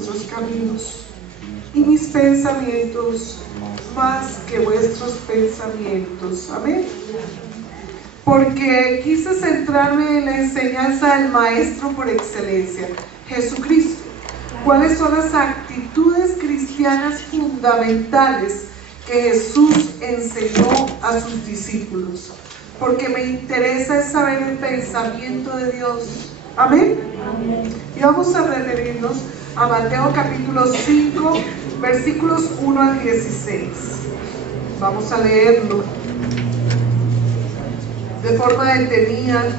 vuestros caminos y mis pensamientos más que vuestros pensamientos. Amén. Porque quise centrarme en la enseñanza del Maestro por excelencia, Jesucristo. ¿Cuáles son las actitudes cristianas fundamentales que Jesús enseñó a sus discípulos? Porque me interesa saber el pensamiento de Dios. Amén. Y vamos a referirnos a Mateo capítulo 5, versículos 1 al 16. Vamos a leerlo de forma detenida,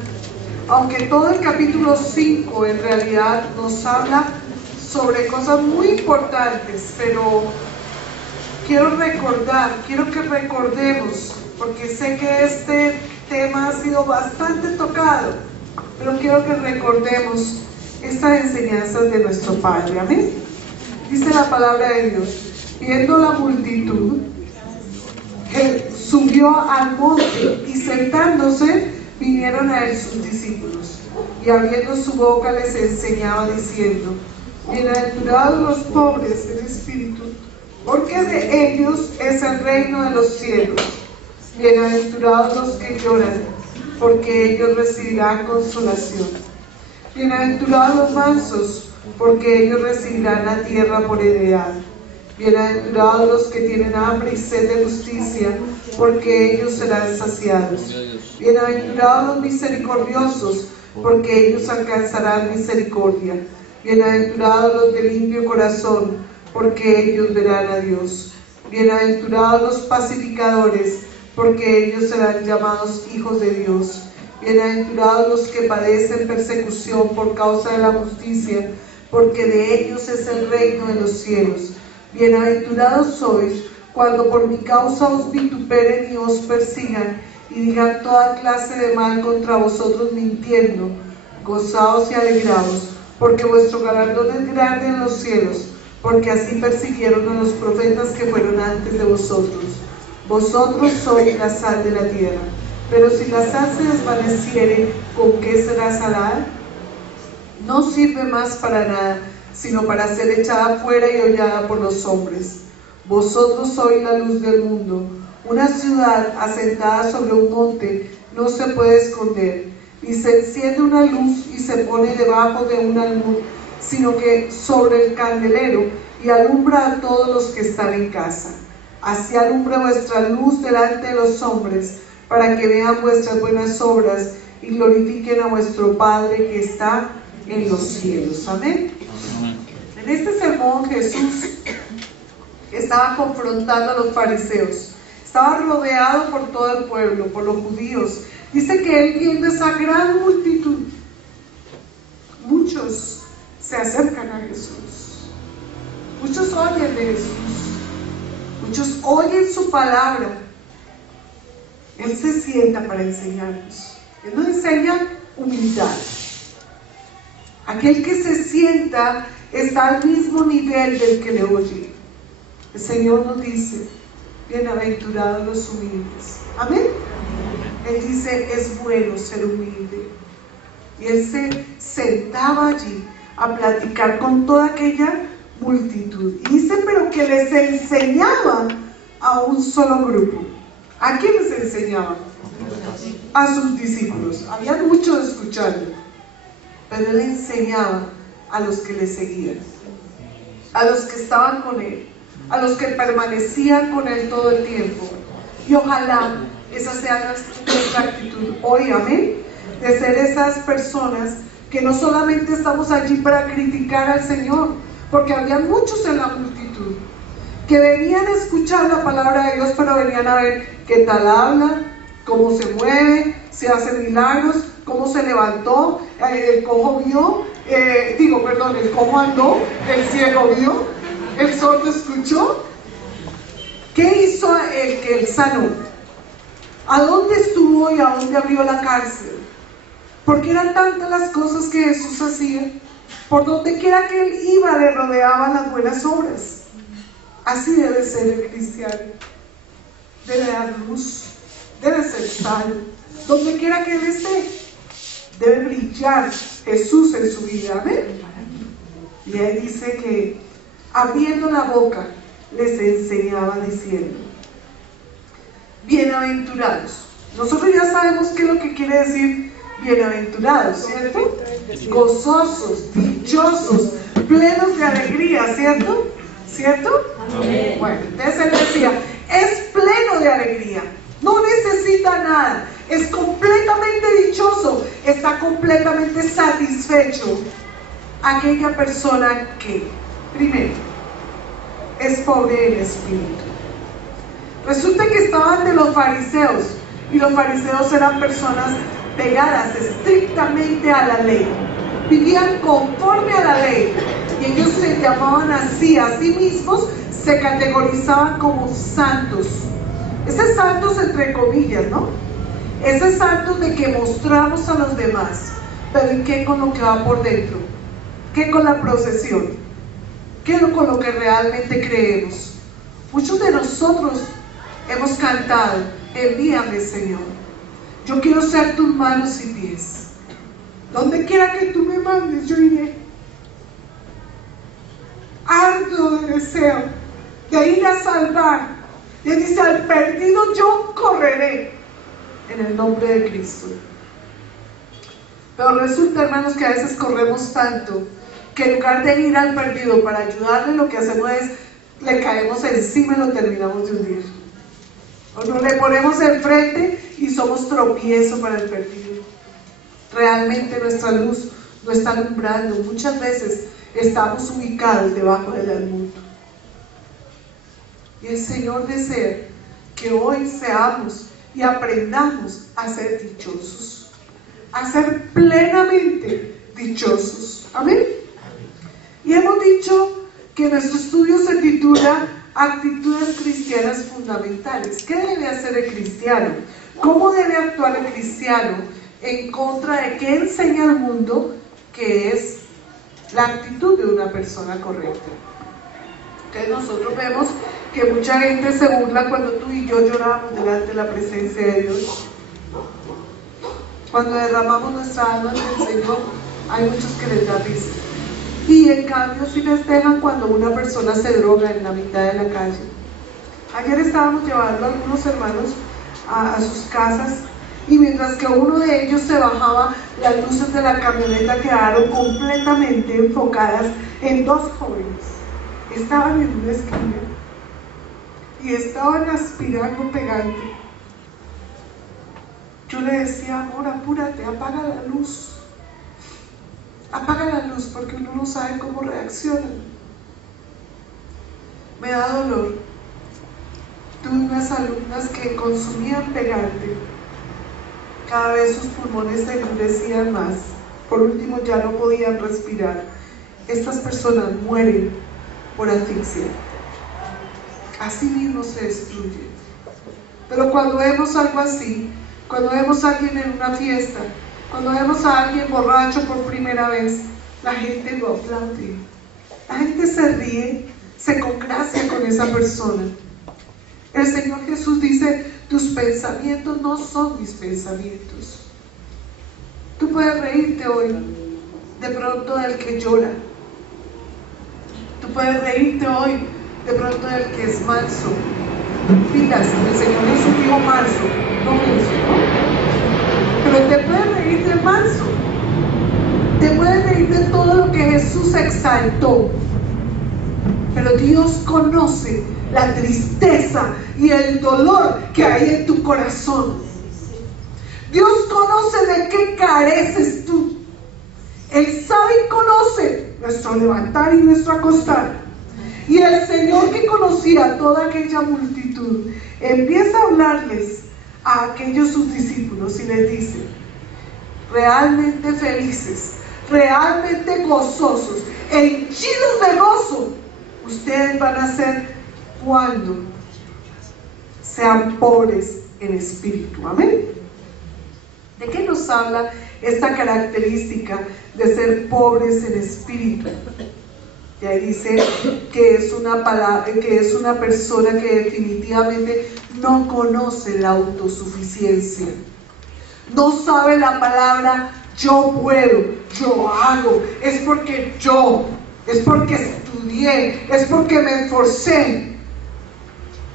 aunque todo el capítulo 5 en realidad nos habla sobre cosas muy importantes, pero quiero que recordemos, porque sé que este tema ha sido bastante tocado, pero quiero que recordemos estas enseñanzas de nuestro Padre. Amén. Dice la palabra de Dios: viendo la multitud, subió al monte y sentándose vinieron a él sus discípulos, y abriendo su boca les enseñaba diciendo: bienaventurados los pobres en espíritu, porque de ellos es el reino de los cielos. Bienaventurados los que lloran, porque ellos recibirán consolación. Bienaventurados los mansos, porque ellos recibirán la tierra por heredad. Bienaventurados los que tienen hambre y sed de justicia, porque ellos serán saciados. Bienaventurados los misericordiosos, porque ellos alcanzarán misericordia. Bienaventurados los de limpio corazón, porque ellos verán a Dios. Bienaventurados los pacificadores, porque ellos serán llamados hijos de Dios. Bienaventurados los que padecen persecución por causa de la justicia, porque de ellos es el reino de los cielos. Bienaventurados sois cuando por mi causa os vituperen y os persigan, y digan toda clase de mal contra vosotros mintiendo. Gozaos y alegraos, porque vuestro galardón es grande en los cielos, porque así persiguieron a los profetas que fueron antes de vosotros. Vosotros sois la sal de la tierra, pero si la sal se desvaneciere, ¿con qué será salada? No sirve más para nada, sino para ser echada fuera y hollada por los hombres. Vosotros sois la luz del mundo. Una ciudad asentada sobre un monte no se puede esconder, ni se enciende una luz y se pone debajo de un almud, sino que sobre el candelero, y alumbra a todos los que están en casa. Así alumbre vuestra luz delante de los hombres, para que vean vuestras buenas obras y glorifiquen a vuestro Padre que está en los cielos. Amén. En este sermón Jesús estaba confrontando a los fariseos. Estaba rodeado por todo el pueblo, por los judíos. Dice que él, viendo esa gran multitud, muchos se acercan a Jesús. Muchos oyen de Jesús. Muchos oyen su palabra. Él se sienta para enseñarnos. Él nos enseña humildad. Aquel que se sienta está al mismo nivel del que le oye. El Señor nos dice: bienaventurados los humildes. Amén. Él dice: es bueno ser humilde. Y él se sentaba allí a platicar con toda aquella multitud. Y dice, pero que les enseñaba a un solo grupo. ¿A quién les enseñaba? A sus discípulos. Había muchos escuchando, pero él enseñaba a los que le seguían, a los que estaban con él, a los que permanecían con él todo el tiempo. Y ojalá esa sea nuestra actitud hoy, amén, de ser esas personas que no solamente estamos allí para criticar al Señor, porque había muchos en la multitud que venían a escuchar la palabra de Dios, pero venían a ver qué tal habla, cómo se mueve, si hace milagros, cómo se levantó, el cojo vio, el cojo andó, el ciego vio, el sordo escuchó. ¿Qué hizo el que él sanó? ¿A dónde estuvo y a dónde abrió la cárcel? Porque eran tantas las cosas que Jesús hacía. Por donde quiera que él iba, le rodeaban las buenas obras. Así debe ser el cristiano. Debe dar luz, debe ser sal. Donde quiera que él esté, debe brillar Jesús en su vida. Amén. Y ahí dice que abriendo la boca les enseñaba diciendo, bienaventurados. Nosotros ya sabemos qué es lo que quiere decir bienaventurados, ¿cierto? Gozosos, dichosos, plenos de alegría, ¿cierto? ¿Cierto? Amén. Bueno, entonces él decía, es pleno de alegría, no necesita nada, es completamente dichoso, está completamente satisfecho. Aquella persona que, primero, es pobre en espíritu. Resulta que estaban de los fariseos, y los fariseos eran personas pegadas estrictamente a la ley, vivían conforme a la ley, y ellos se llamaban así a sí mismos, se categorizaban como santos. Ese santos entre comillas, ¿no? Ese santos de que mostramos a los demás, pero ¿y qué con lo que va por dentro? ¿Qué con la procesión? ¿Qué con lo que realmente creemos? Muchos de nosotros hemos cantado, envíame Señor, yo quiero ser tus manos y pies, donde quiera que tú me mandes yo iré. Ardo de deseo de ir a salvar, y él dice, al perdido yo correré en el nombre de Cristo. Pero resulta, hermanos, que a veces corremos tanto que en lugar de ir al perdido para ayudarle, lo que hacemos es le caemos encima y lo terminamos de hundir. O nos le ponemos enfrente y somos tropiezo para el perdido. Realmente nuestra luz no está alumbrando. Muchas veces estamos ubicados debajo del almud. Y el Señor desea que hoy seamos y aprendamos a ser dichosos, a ser plenamente dichosos. Amén. Y hemos dicho que nuestro estudio se titula Actitudes cristianas fundamentales. ¿Qué debe hacer el cristiano? ¿Cómo debe actuar el cristiano en contra de qué enseña el mundo, que es la actitud de una persona correcta? Entonces nosotros vemos que mucha gente se burla cuando tú y yo lloramos delante de la presencia de Dios. Cuando derramamos nuestra alma ante el Señor, hay muchos que les da risa. Y en cambio sí festejan cuando una persona se droga en la mitad de la calle. Ayer estábamos llevando a algunos hermanos a sus casas, y mientras que uno de ellos se bajaba, las luces de la camioneta quedaron completamente enfocadas en dos jóvenes. Estaban en una esquina y estaban aspirando pegante. Yo le decía, amor, apúrate, apaga la luz. Apaga la luz, porque uno no sabe cómo reaccionan. Me da dolor. Tuve unas alumnas que consumían pegante. Cada vez sus pulmones se endurecían más. Por último ya no podían respirar. Estas personas mueren por asfixia. Así mismo se destruyen. Pero cuando vemos algo así, cuando vemos a alguien en una fiesta, cuando vemos a alguien borracho por primera vez, la gente lo aplaude. La gente se ríe, se congracia con esa persona. El Señor Jesús dice, tus pensamientos no son mis pensamientos. Tú puedes reírte hoy de pronto del que llora. Tú puedes reírte hoy de pronto del que es manso. Fíjate, el Señor Jesús dijo manso, no manso, ¿no? Pero te puedes reír del manso, te puedes reír de todo lo que Jesús exaltó. Pero Dios conoce la tristeza y el dolor que hay en tu corazón. Dios conoce de qué careces tú. Él sabe y conoce nuestro levantar y nuestro acostar. Y el Señor, que conocía a toda aquella multitud, empieza a hablarles a aquellos sus discípulos y les dice, realmente felices, realmente gozosos, henchidos de gozo, ustedes van a ser cuando sean pobres en espíritu. Amén. ¿De qué nos habla esta característica de ser pobres en espíritu? Y ahí dice que es una persona que definitivamente no conoce la autosuficiencia. No sabe la palabra yo puedo, yo hago, es porque yo. es porque estudié, es porque me esforcé,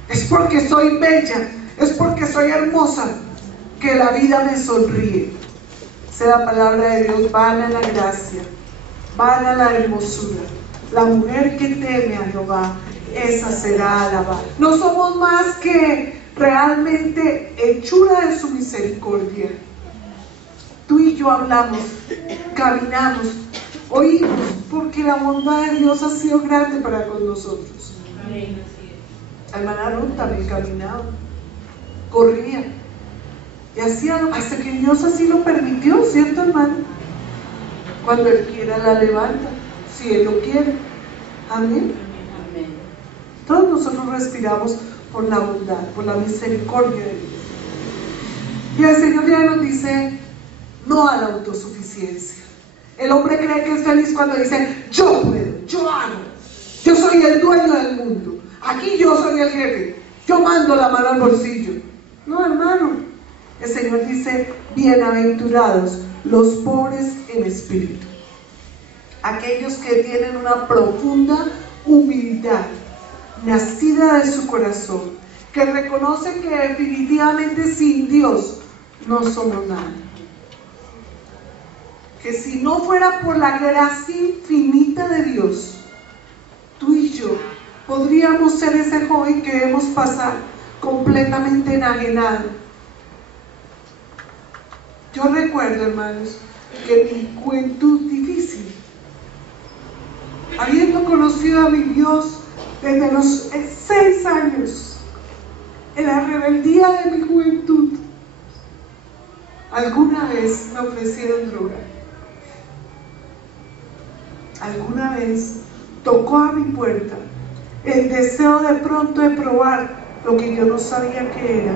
es porque soy bella, es porque soy hermosa, que la vida me sonríe. Sea la palabra de Dios, vana la gracia, vana la hermosura. La mujer que teme a Jehová, esa será alabada. No somos más que realmente hechura de su misericordia. Tú y yo hablamos, caminamos, oímos, porque la bondad de Dios ha sido grande para con nosotros. Amén. La hermana Ruth también caminaba, corría y hacía hasta que Dios así lo permitió, ¿cierto, hermano? Cuando Él quiera la levanta, si Él lo quiere. Amén. Amén. Todos nosotros respiramos por la bondad, por la misericordia de Dios. Y el Señor ya nos dice no a la autosuficiencia. El hombre cree que es feliz cuando dice yo puedo, yo hago, yo soy el dueño del mundo, aquí yo soy el jefe, yo mando la mano al bolsillo. No, hermano, el Señor dice bienaventurados los pobres en espíritu, aquellos que tienen una profunda humildad nacida de su corazón, que reconocen que definitivamente sin Dios no somos nada, que si no fuera por la gracia infinita de Dios, tú y yo podríamos ser ese joven que vemos pasar completamente enajenado. Yo recuerdo, hermanos, que mi juventud difícil, habiendo conocido a mi Dios desde los 6 años, en la rebeldía de mi juventud, alguna vez me ofrecieron droga. Alguna vez tocó a mi puerta el deseo de pronto de probar lo que yo no sabía que era.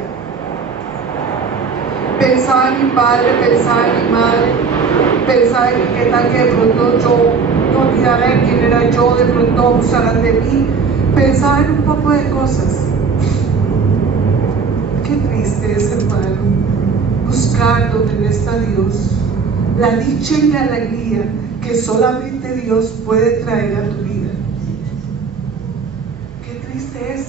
Pensaba en mi padre, pensaba en mi madre, pensaba en qué tal que de pronto yo no olvidara de quién era yo, de pronto abusaran de mí. Pensaba en un poco de cosas. Qué triste es, hermano, buscar donde no está Dios, la dicha y la alegría que solamente Dios puede traer a tu vida. Qué triste es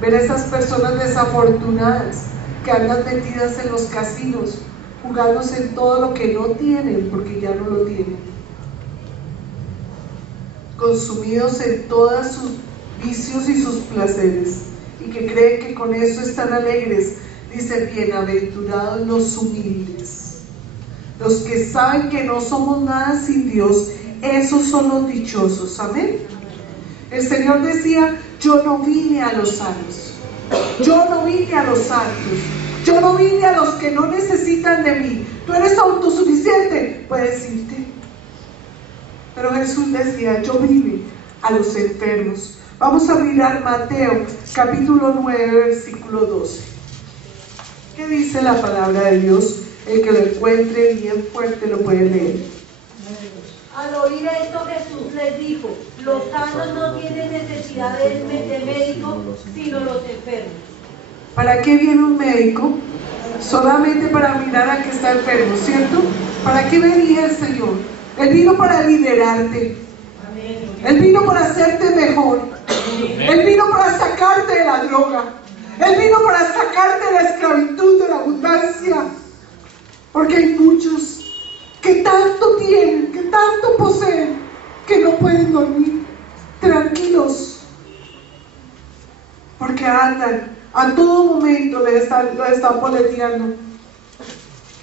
ver a esas personas desafortunadas que andan metidas en los casinos, jugándose en todo lo que no tienen, porque ya no lo tienen, consumidos en todos sus vicios y sus placeres, y que creen que con eso están alegres. Dice, bienaventurados los humildes, los que saben que no somos nada sin Dios, esos son los dichosos. Amén. El Señor decía, yo no vine a los sanos, yo no vine a los santos, yo no vine a los que no necesitan de mí. Tú eres autosuficiente, puedes irte. Pero Jesús decía, yo vine a los enfermos. Vamos a mirar Mateo capítulo 9 versículo 12. ¿Qué dice la palabra de Dios? El que lo encuentre bien fuerte lo puede leer. Al oír esto Jesús les dijo, los sanos no tienen necesidad de médico, sino los enfermos. ¿Para qué viene un médico? Solamente para mirar al que está enfermo, ¿cierto? ¿Para qué venía el Señor? Él vino para liberarte. Él vino para hacerte mejor. Él vino para sacarte de la droga. Él vino para sacarte de la esclavitud, de la abundancia. Porque hay muchos que tanto tienen, que tanto poseen, que no pueden dormir tranquilos, porque andan, a todo momento lo están boleteando,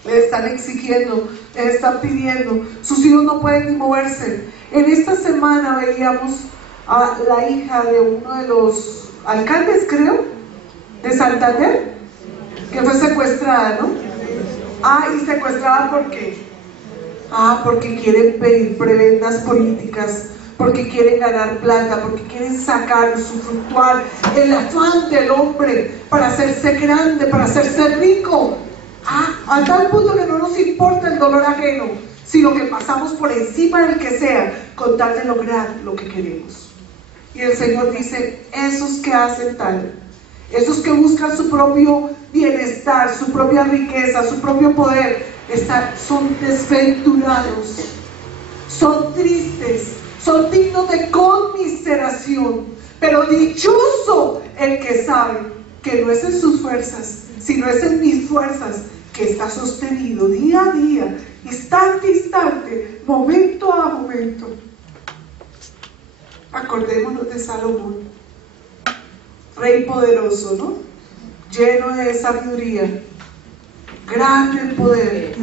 le están exigiendo, le están pidiendo. Sus hijos no pueden ni moverse. En esta semana veíamos a la hija de uno de los alcaldes, creo, de Santander, que fue secuestrada, ¿no? ¿Y secuestrada por qué? Porque quieren pedir prebendas políticas, porque quieren ganar plata, porque quieren sacar, usufructuar el afán del hombre para hacerse grande, para hacerse rico. A tal punto que no nos importa el dolor ajeno, sino que pasamos por encima del que sea, con tal de lograr lo que queremos. Y el Señor dice, esos que hacen tal, esos que buscan su propio bienestar, su propia riqueza, su propio poder, son desventurados, son tristes, son dignos de conmiseración, pero dichoso el que sabe que no es en sus fuerzas, sino es en mis fuerzas, que está sostenido día a día, instante a instante, momento a momento. Acordémonos de Salomón, rey poderoso, ¿no? Lleno de sabiduría, grande en poder,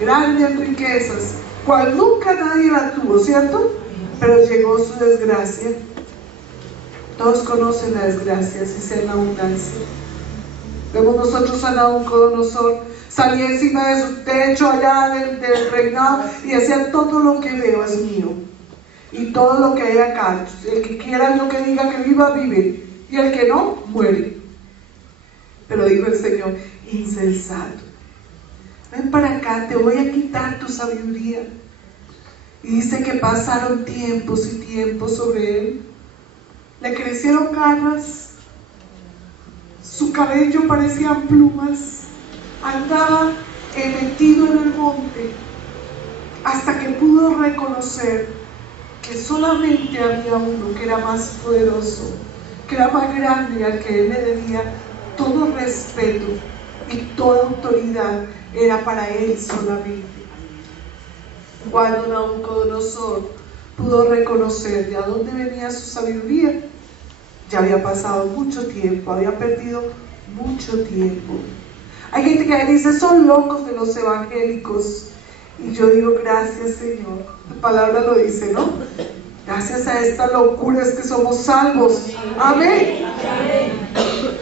grande en riquezas, cual nunca nadie la tuvo, ¿cierto? Pero llegó su desgracia. Todos conocen la desgracia, si sea en abundancia. Vemos nosotros a Nabucodonosor, salía encima de su techo allá del reinado y decía: todo lo que veo es mío, y todo lo que hay acá, el que quiera lo que diga que viva, vive, y el que no, muere. Pero dijo el Señor: insensato, ven para acá, te voy a quitar tu sabiduría. Y dice que pasaron tiempos y tiempos sobre él, le crecieron garras, su cabello parecía plumas, andaba metido en el monte, hasta que pudo reconocer que solamente había uno que era más poderoso, que era más grande, al que él le debía todo respeto y toda autoridad, era para él solamente. Cuando Nabucodonosor pudo reconocer de a dónde venía su sabiduría, ya había pasado mucho tiempo, había perdido mucho tiempo. Hay gente que dice: son locos de los evangélicos. Y yo digo: gracias, Señor. Tu palabra lo dice, ¿no? Gracias a esta locura es que somos salvos. Amén.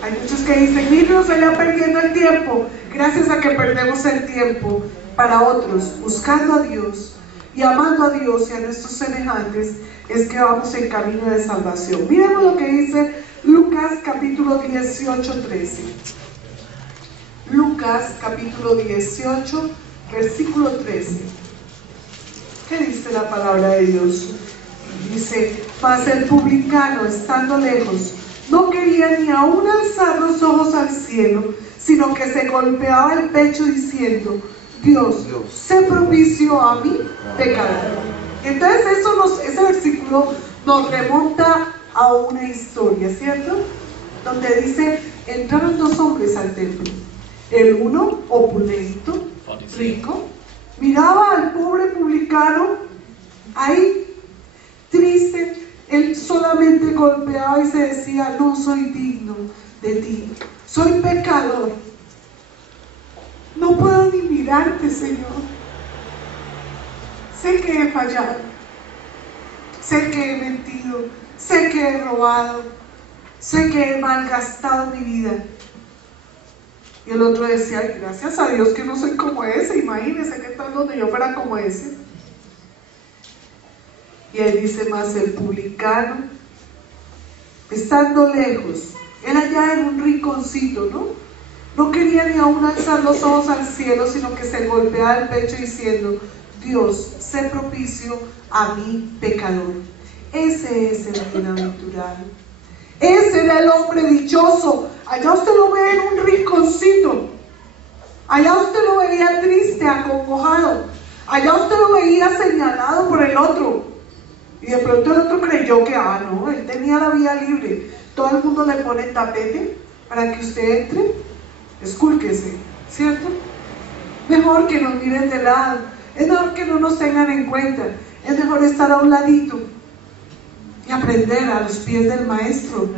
Hay muchos que dicen: mírenos allá perdiendo el tiempo. Gracias a que perdemos el tiempo para otros, buscando a Dios y amando a Dios y a nuestros semejantes, es que vamos en camino de salvación. Miremos lo que dice Lucas capítulo 18, 13. Lucas capítulo 18, versículo 13. ¿Qué dice la palabra de Dios? Dice: mas el publicano, estando lejos, no quería ni aún alzar los ojos al cielo, sino que se golpeaba el pecho diciendo: Dios, sé propicio a mí, pecador. Entonces ese versículo nos remonta a una historia, ¿cierto? Donde dice: entraron dos hombres al templo. El uno, opulento, rico, miraba al pobre publicano ahí, triste. Él solamente golpeaba y se decía: no soy digno de ti, soy pecador, no puedo ni mirarte, Señor. Sé que he fallado, sé que he mentido, sé que he robado, sé que he malgastado mi vida. Y el otro decía: ay, gracias a Dios que no soy como ese. Imagínense qué tal donde yo fuera como ese. Y él dice: mas el publicano, estando lejos, él allá en un rinconcito, no quería ni aún alzar los ojos al cielo, sino que se golpeaba el pecho diciendo: Dios, sé propicio a mí, pecador. Ese es el bienaventurado. Ese era el hombre dichoso. Allá usted lo ve en un rinconcito. Allá usted lo veía triste, acongojado. Allá usted lo veía señalado por el otro. Y de pronto el otro creyó que, no, él tenía la vía libre. Todo el mundo le pone tapete para que usted entre. Escúlquese, ¿cierto? Mejor que nos miren de lado. Es mejor que no nos tengan en cuenta. Es mejor estar a un ladito y aprender a los pies del maestro.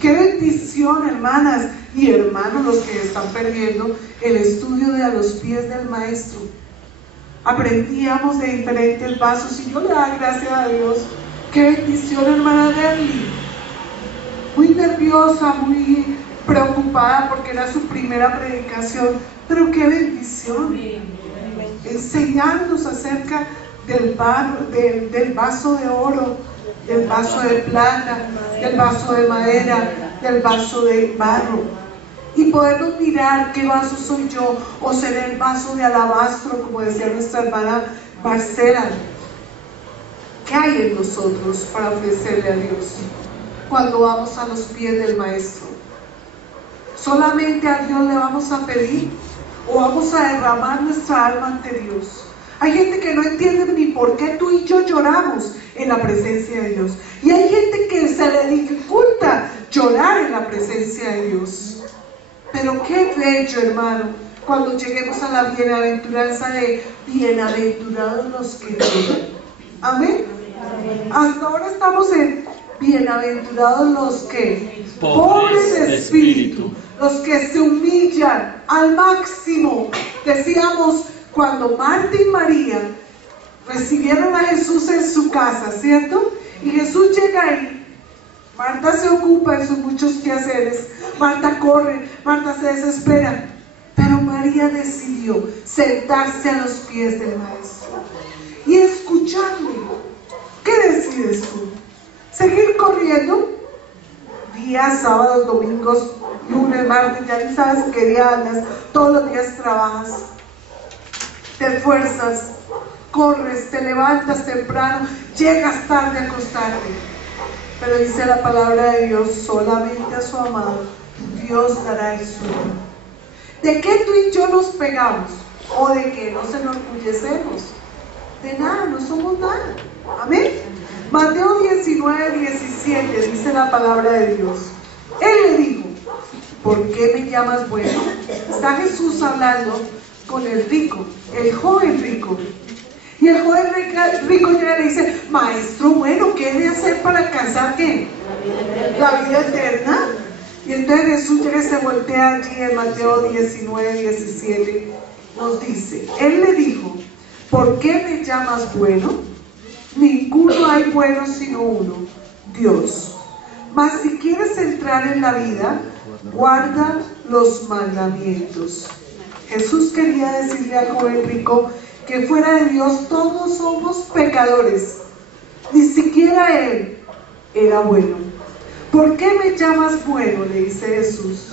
Qué bendición, hermanas y hermanos, los que están perdiendo el estudio de a los pies del maestro. Aprendíamos de diferentes vasos y yo le doy gracias a Dios. Qué bendición, hermana Derly. Muy nerviosa, muy preocupada porque era su primera predicación, pero qué bendición. Enseñarnos acerca del vaso de oro, del vaso de plata, del vaso de madera, del vaso de barro. Y podernos mirar qué vaso soy yo, o seré el vaso de alabastro, como decía nuestra hermana Marcela. ¿Qué hay en nosotros para ofrecerle a Dios cuando vamos a los pies del maestro? ¿Solamente a Dios le vamos a pedir, o vamos a derramar nuestra alma ante Dios? Hay gente que no entiende ni por qué tú y yo lloramos en la presencia de Dios. Y hay gente que se le dificulta llorar en la presencia de Dios. Pero qué bello, hermano, cuando lleguemos a la bienaventuranza de bienaventurados los que lloran. Amén. Hasta ahora estamos en bienaventurados los que pobres de espíritu, los que se humillan al máximo. Decíamos, cuando Marta y María recibieron a Jesús en su casa, ¿cierto? Y Jesús llega ahí. Marta se ocupa en sus muchos quehaceres, Marta corre, Marta se desespera, pero María decidió sentarse a los pies del Maestro y escucharle. ¿Qué decides tú? ¿Seguir corriendo? Días, sábados, domingos, lunes, martes, ya ni sabes qué día andas, todos los días trabajas, te esfuerzas, corres, te levantas temprano, llegas tarde a acostarte. Pero dice la palabra de Dios, solamente a su amado Dios dará el sueño. ¿De qué tú y yo nos pegamos? ¿O de qué nos enorgullecemos? De nada, no somos nada. Amén. Mateo 19:17 dice la palabra de Dios. Él le dijo, ¿por qué me llamas bueno? Está Jesús hablando con el rico, el joven rico. Y el joven rico llega y le dice, maestro bueno, ¿qué he de hacer para alcanzar qué? La vida eterna. Y entonces Jesús llega y se voltea allí en Mateo 19:17. Nos dice, Él le dijo, ¿por qué me llamas bueno? Ninguno hay bueno sino uno, Dios. Mas si quieres entrar en la vida, guarda los mandamientos. Jesús quería decirle al joven rico que fuera de Dios todos somos pecadores. Ni siquiera Él era bueno. ¿Por qué me llamas bueno?, le dice Jesús.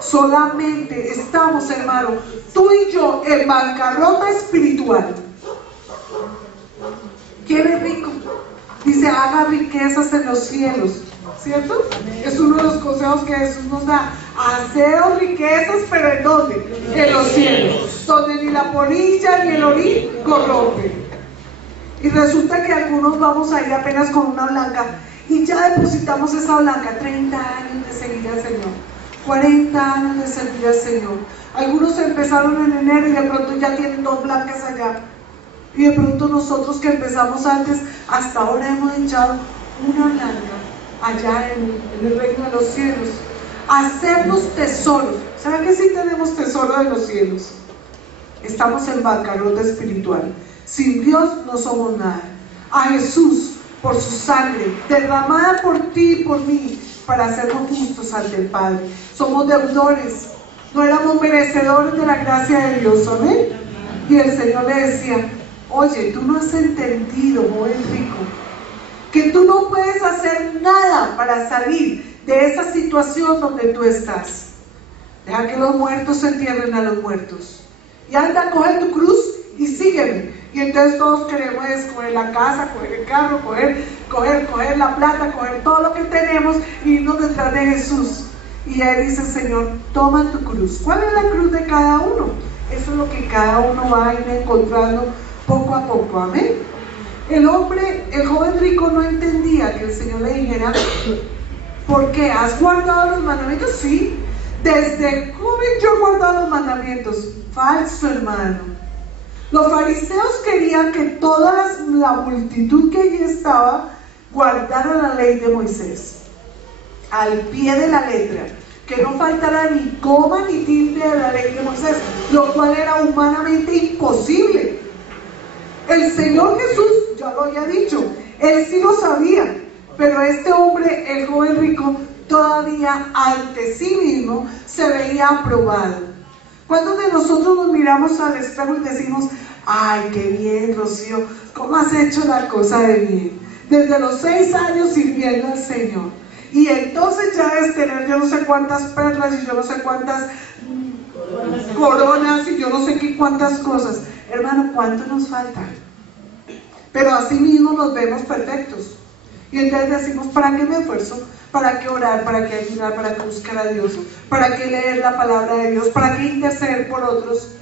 Solamente estamos, hermano, tú y yo en bancarrota espiritual. ¿Quién es rico? Dice, haga riquezas en los cielos, ¿cierto? Es uno de los consejos que Jesús nos da. Haceos riquezas, pero ¿en dónde? En los cielos, donde ni la polilla ni el orín corrompen. Y resulta que algunos vamos a ir apenas con una blanca y ya depositamos esa blanca. 30 años de seguir al Señor, 40 años de servir al Señor. Algunos empezaron en enero y de pronto ya tienen 2 blancas allá. Y de pronto nosotros que empezamos antes, hasta ahora hemos echado una blanca allá en el reino de los cielos. Hacernos tesoros. ¿Saben que sí tenemos tesoro de los cielos? Estamos en bancarrota espiritual. Sin Dios no somos nada. A Jesús, por su sangre, derramada por ti y por mí, para hacernos justos ante el Padre. Somos deudores. No éramos merecedores de la gracia de Dios. ¿Amén? Y el Señor le decía, oye, tú no has entendido, joven rico, que tú no puedes hacer nada para salir de esa situación donde tú estás. Deja que los muertos se entierren a los muertos. Y anda, coge tu cruz y sígueme. Y entonces todos queremos coger la casa, coger el carro, coger la plata, coger todo lo que tenemos y irnos detrás de Jesús. Y Él dice, Señor, toma tu cruz. ¿Cuál es la cruz de cada uno? Eso es lo que cada uno va a ir encontrando poco a poco. Amén. El joven rico no entendía que el Señor le dijera, ¿por qué? ¿Has guardado los mandamientos? Sí, desde joven yo he guardado los mandamientos. Falso, hermano. Los fariseos querían que toda la multitud que allí estaba guardara la ley de Moisés al pie de la letra, que no faltara ni coma ni tilde de la ley de Moisés, lo cual era humanamente imposible. El Señor Jesús ya lo había dicho, Él sí lo sabía, pero este hombre, el joven rico, todavía ante sí mismo se veía aprobado. ¿Cuántos de nosotros nos miramos al espejo y decimos, ay, qué bien, Rocío, cómo has hecho la cosa de bien? Desde los 6 años sirviendo al Señor. Y entonces ya debes tener yo no sé cuántas perlas y yo no sé cuántas coronas y yo no sé qué cuántas cosas. Hermano, ¿cuánto nos falta? Pero así mismo nos vemos perfectos. Y entonces decimos, ¿para qué me esfuerzo? ¿Para qué orar? ¿Para qué ayunar? ¿Para qué buscar a Dios? ¿Para qué leer la palabra de Dios? ¿Para qué interceder por otros?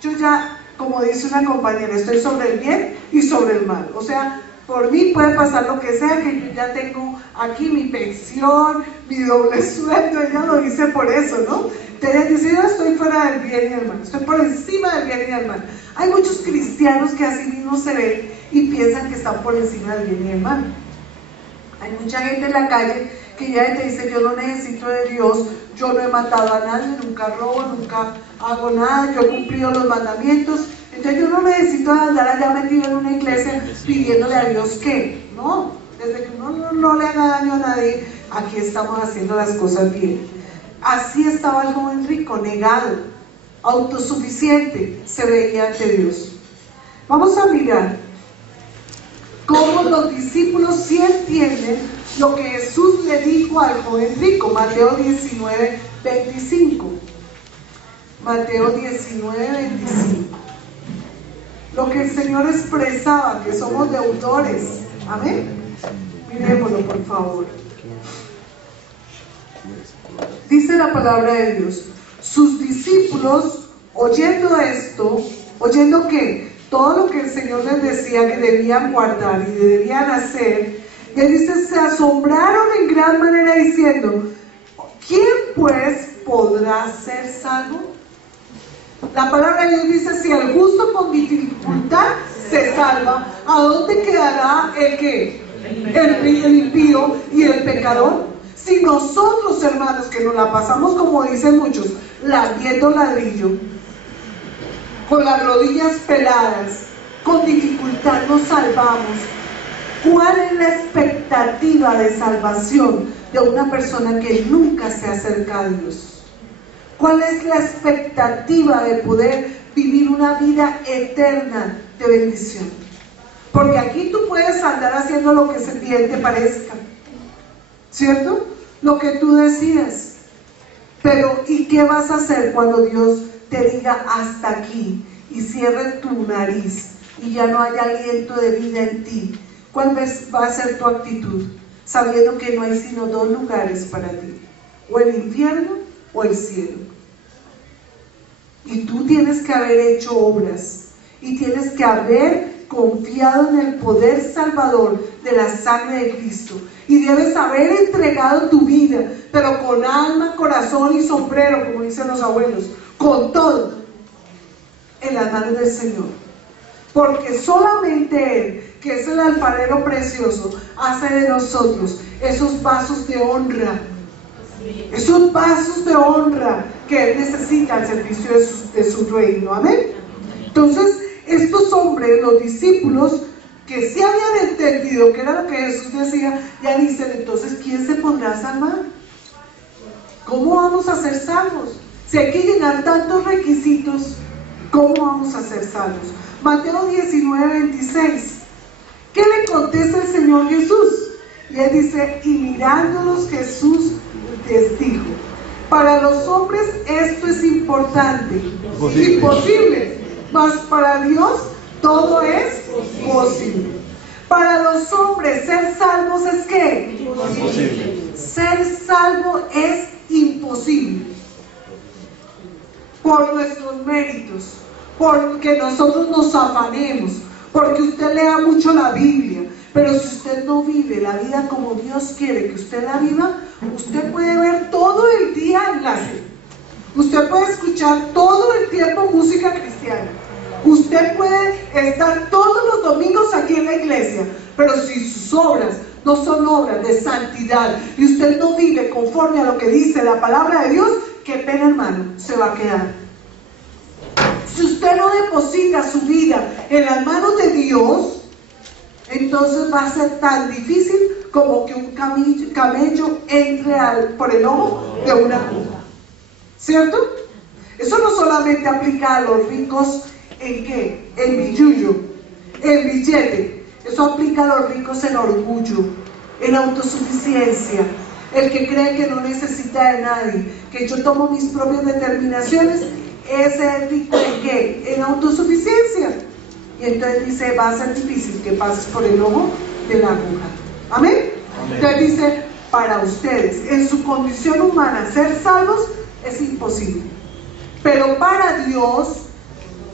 Yo ya como dice una compañera, estoy sobre el bien y sobre el mal. O sea, por mí puede pasar lo que sea, que yo ya tengo aquí mi pensión, mi doble sueldo, ella lo dice por eso, ¿no? Entonces dice, yo estoy fuera del bien y del mal, estoy por encima del bien y del mal. Hay muchos cristianos que así mismo se ven y piensan que están por encima del bien y del mal. Hay mucha gente en la calle que ya te dice, yo no necesito de Dios, yo no he matado a nadie, nunca robo, nunca hago nada, yo he cumplido los mandamientos, entonces yo no necesito andar allá metido en una iglesia pidiéndole a Dios que, no, desde que uno no le haga daño a nadie, aquí estamos haciendo las cosas bien. Así estaba el joven rico, negado, autosuficiente, se veía ante Dios. Vamos a mirar cómo los discípulos sí entienden lo que Jesús le dijo al joven rico. Mateo 19, 25. Mateo 19, 25. Lo que el Señor expresaba, que somos deudores. Amén. Miremoslo, por favor. Dice la palabra de Dios: sus discípulos, oyendo esto, ¿oyendo qué? Todo lo que el Señor les decía que debían guardar y debían hacer, y él dice, se asombraron en gran manera diciendo, ¿quién pues podrá ser salvo? La palabra de Dios dice, si el justo con dificultad se salva, ¿a dónde quedará el que? El impío y el pecador. Si nosotros, hermanos, que nos la pasamos, como dicen muchos, viendo ladrillo, con las rodillas peladas, con dificultad nos salvamos, ¿cuál es la expectativa de salvación de una persona que nunca se acerca a Dios? ¿Cuál es la expectativa de poder vivir una vida eterna de bendición? Porque aquí tú puedes andar haciendo lo que bien te parezca, ¿cierto? Lo que tú decidas. Pero ¿y qué vas a hacer cuando Dios te diga hasta aquí y cierre tu nariz y ya no haya aliento de vida en ti? ¿Cuál va a ser tu actitud? Sabiendo que no hay sino dos lugares para ti, o el infierno o el cielo. Y tú tienes que haber hecho obras y tienes que haber confiado en el poder salvador de la sangre de Cristo, y debes haber entregado tu vida, pero con alma, corazón y sombrero, como dicen los abuelos, con todo en las manos del Señor, porque solamente Él, que es el alfarero precioso, hace de nosotros esos vasos de honra, esos vasos de honra que Él necesita al servicio de su reino. Amén. Entonces estos hombres, los discípulos, que sí habían entendido que era lo que Jesús decía, ya dicen, entonces ¿quién se pondrá a salvar? ¿Cómo vamos a ser salvos? Si hay que llenar tantos requisitos, ¿cómo vamos a ser salvos? Mateo 19, 26. ¿Qué le contesta el Señor Jesús? Y él dice, y mirándolos Jesús les dijo, para los hombres esto es importante, imposible, mas para Dios todo es posible. Para los hombres ser salvos es ¿qué? Imposible. Ser salvo es imposible. Por nuestros méritos, porque nosotros nos afanemos, porque usted lea mucho la Biblia, pero si usted no vive la vida como Dios quiere que usted la viva, usted puede ver todo el día enlace, usted puede escuchar todo el tiempo música cristiana, usted puede estar todos los domingos aquí en la iglesia, pero si sus obras no son obras de santidad y usted no vive conforme a lo que dice la palabra de Dios, qué pena, hermano, se va a quedar. Si usted no deposita su vida en las manos de Dios, entonces va a ser tan difícil como que un camello entre por el ojo de una aguja, ¿cierto? Eso no solamente aplica a los ricos en qué, en billullo, en billete. Eso aplica a los ricos en orgullo, en autosuficiencia, el que cree que no necesita de nadie, que yo tomo mis propias determinaciones. Ese es rico en qué, en autosuficiencia. Y entonces dice, va a ser difícil que pases por el ojo de la aguja. ¿Amén? Amén. Entonces dice, para ustedes, en su condición humana, ser salvos es imposible. Pero para Dios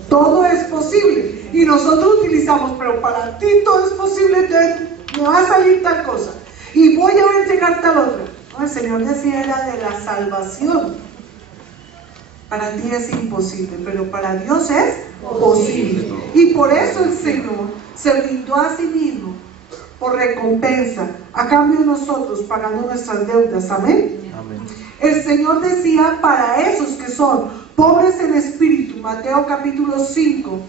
Todo es posible. Y nosotros utilizamos, pero para ti todo es posible, entonces me va a salir tal cosa. Y voy a ver llegar tal otra. No, el Señor decía era de la salvación. Para ti es imposible, pero para Dios es posible. Y por eso el Señor se brindó a sí mismo por recompensa, a cambio de nosotros, pagando nuestras deudas. Amén. Amén. El Señor decía para esos que son pobres en espíritu, Mateo capítulo 5,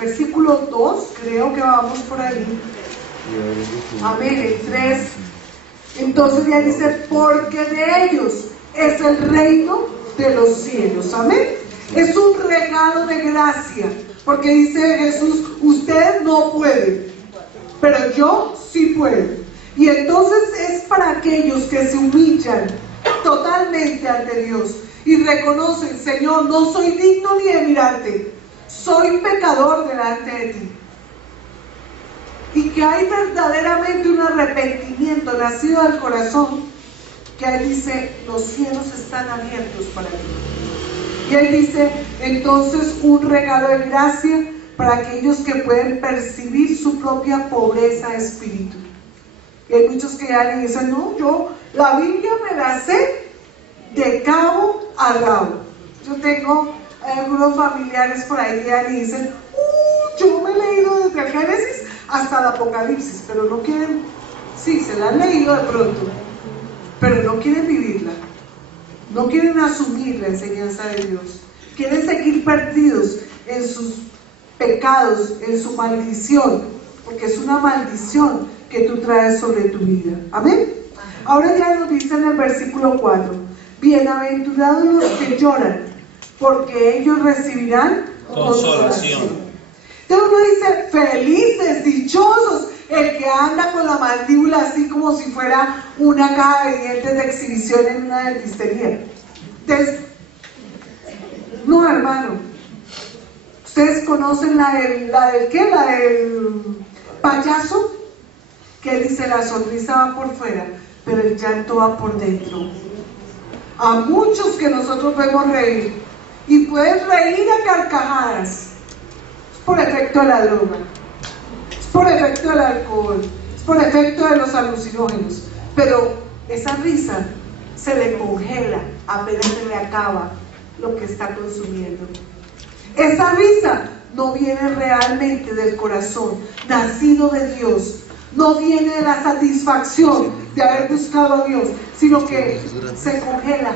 versículo 2, creo que vamos por ahí. Amén, el 3. Entonces ya dice, porque de ellos es el reino de los cielos. Amén. Es un regalo de gracia, porque dice Jesús, ustedes no pueden, pero yo sí puedo. Y entonces es para aquellos que se humillan totalmente ante Dios y reconocen, Señor, no soy digno ni de mirarte, soy pecador delante de ti. Y que hay verdaderamente un arrepentimiento nacido del corazón, que Él dice, los cielos están abiertos para ti. Y Él dice, entonces un regalo de gracia para aquellos que pueden percibir su propia pobreza de espíritu. Y hay muchos que ya le dicen, no, yo la Biblia me la sé de cabo a rabo. Yo tengo algunos familiares por ahí que ya le dicen, yo me he leído desde el Génesis hasta el Apocalipsis, pero no quieren, sí, se la han leído de pronto, pero no quieren vivirla, no quieren asumir la enseñanza de Dios, quieren seguir perdidos en sus pecados, en su maldición, porque es una maldición que tú traes sobre tu vida. Amén. Ahora ya nos dice en el versículo 4, bienaventurados los que lloran, porque ellos recibirán consolación. Entonces uno dice, felices, dichosos, el que anda con la mandíbula así como si fuera una caja de dientes de exhibición en una dentistería. Entonces, no, hermano, ustedes conocen la del ¿qué? La del payaso, que dice, la sonrisa va por fuera, pero el llanto va por dentro. A muchos que nosotros vemos reír, y pueden reír a carcajadas, por efecto de la droga, es por efecto del alcohol, es por efecto de los alucinógenos, pero esa risa se le congela apenas se le acaba lo que está consumiendo. Esa risa no viene realmente del corazón nacido de Dios, no viene de la satisfacción de haber buscado a Dios, sino que se congela.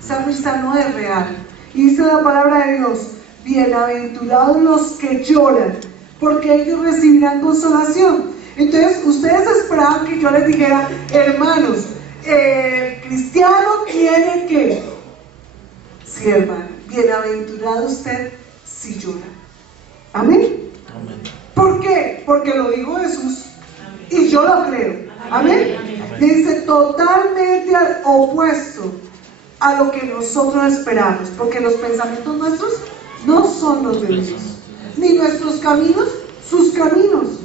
Esa risa no es real. Y dice la palabra de Dios, bienaventurados los que lloran, porque ellos recibirán consolación. Entonces, ustedes esperaban que yo les dijera, hermanos, cristiano tiene que, sí, hermano, bienaventurado usted si llora. Amén. Amén. ¿Por qué? Porque lo dijo Jesús y yo lo creo. Amén. Dice totalmente opuesto a lo que nosotros esperamos, porque los pensamientos nuestros no son los de Dios, ni nuestros caminos sus caminos.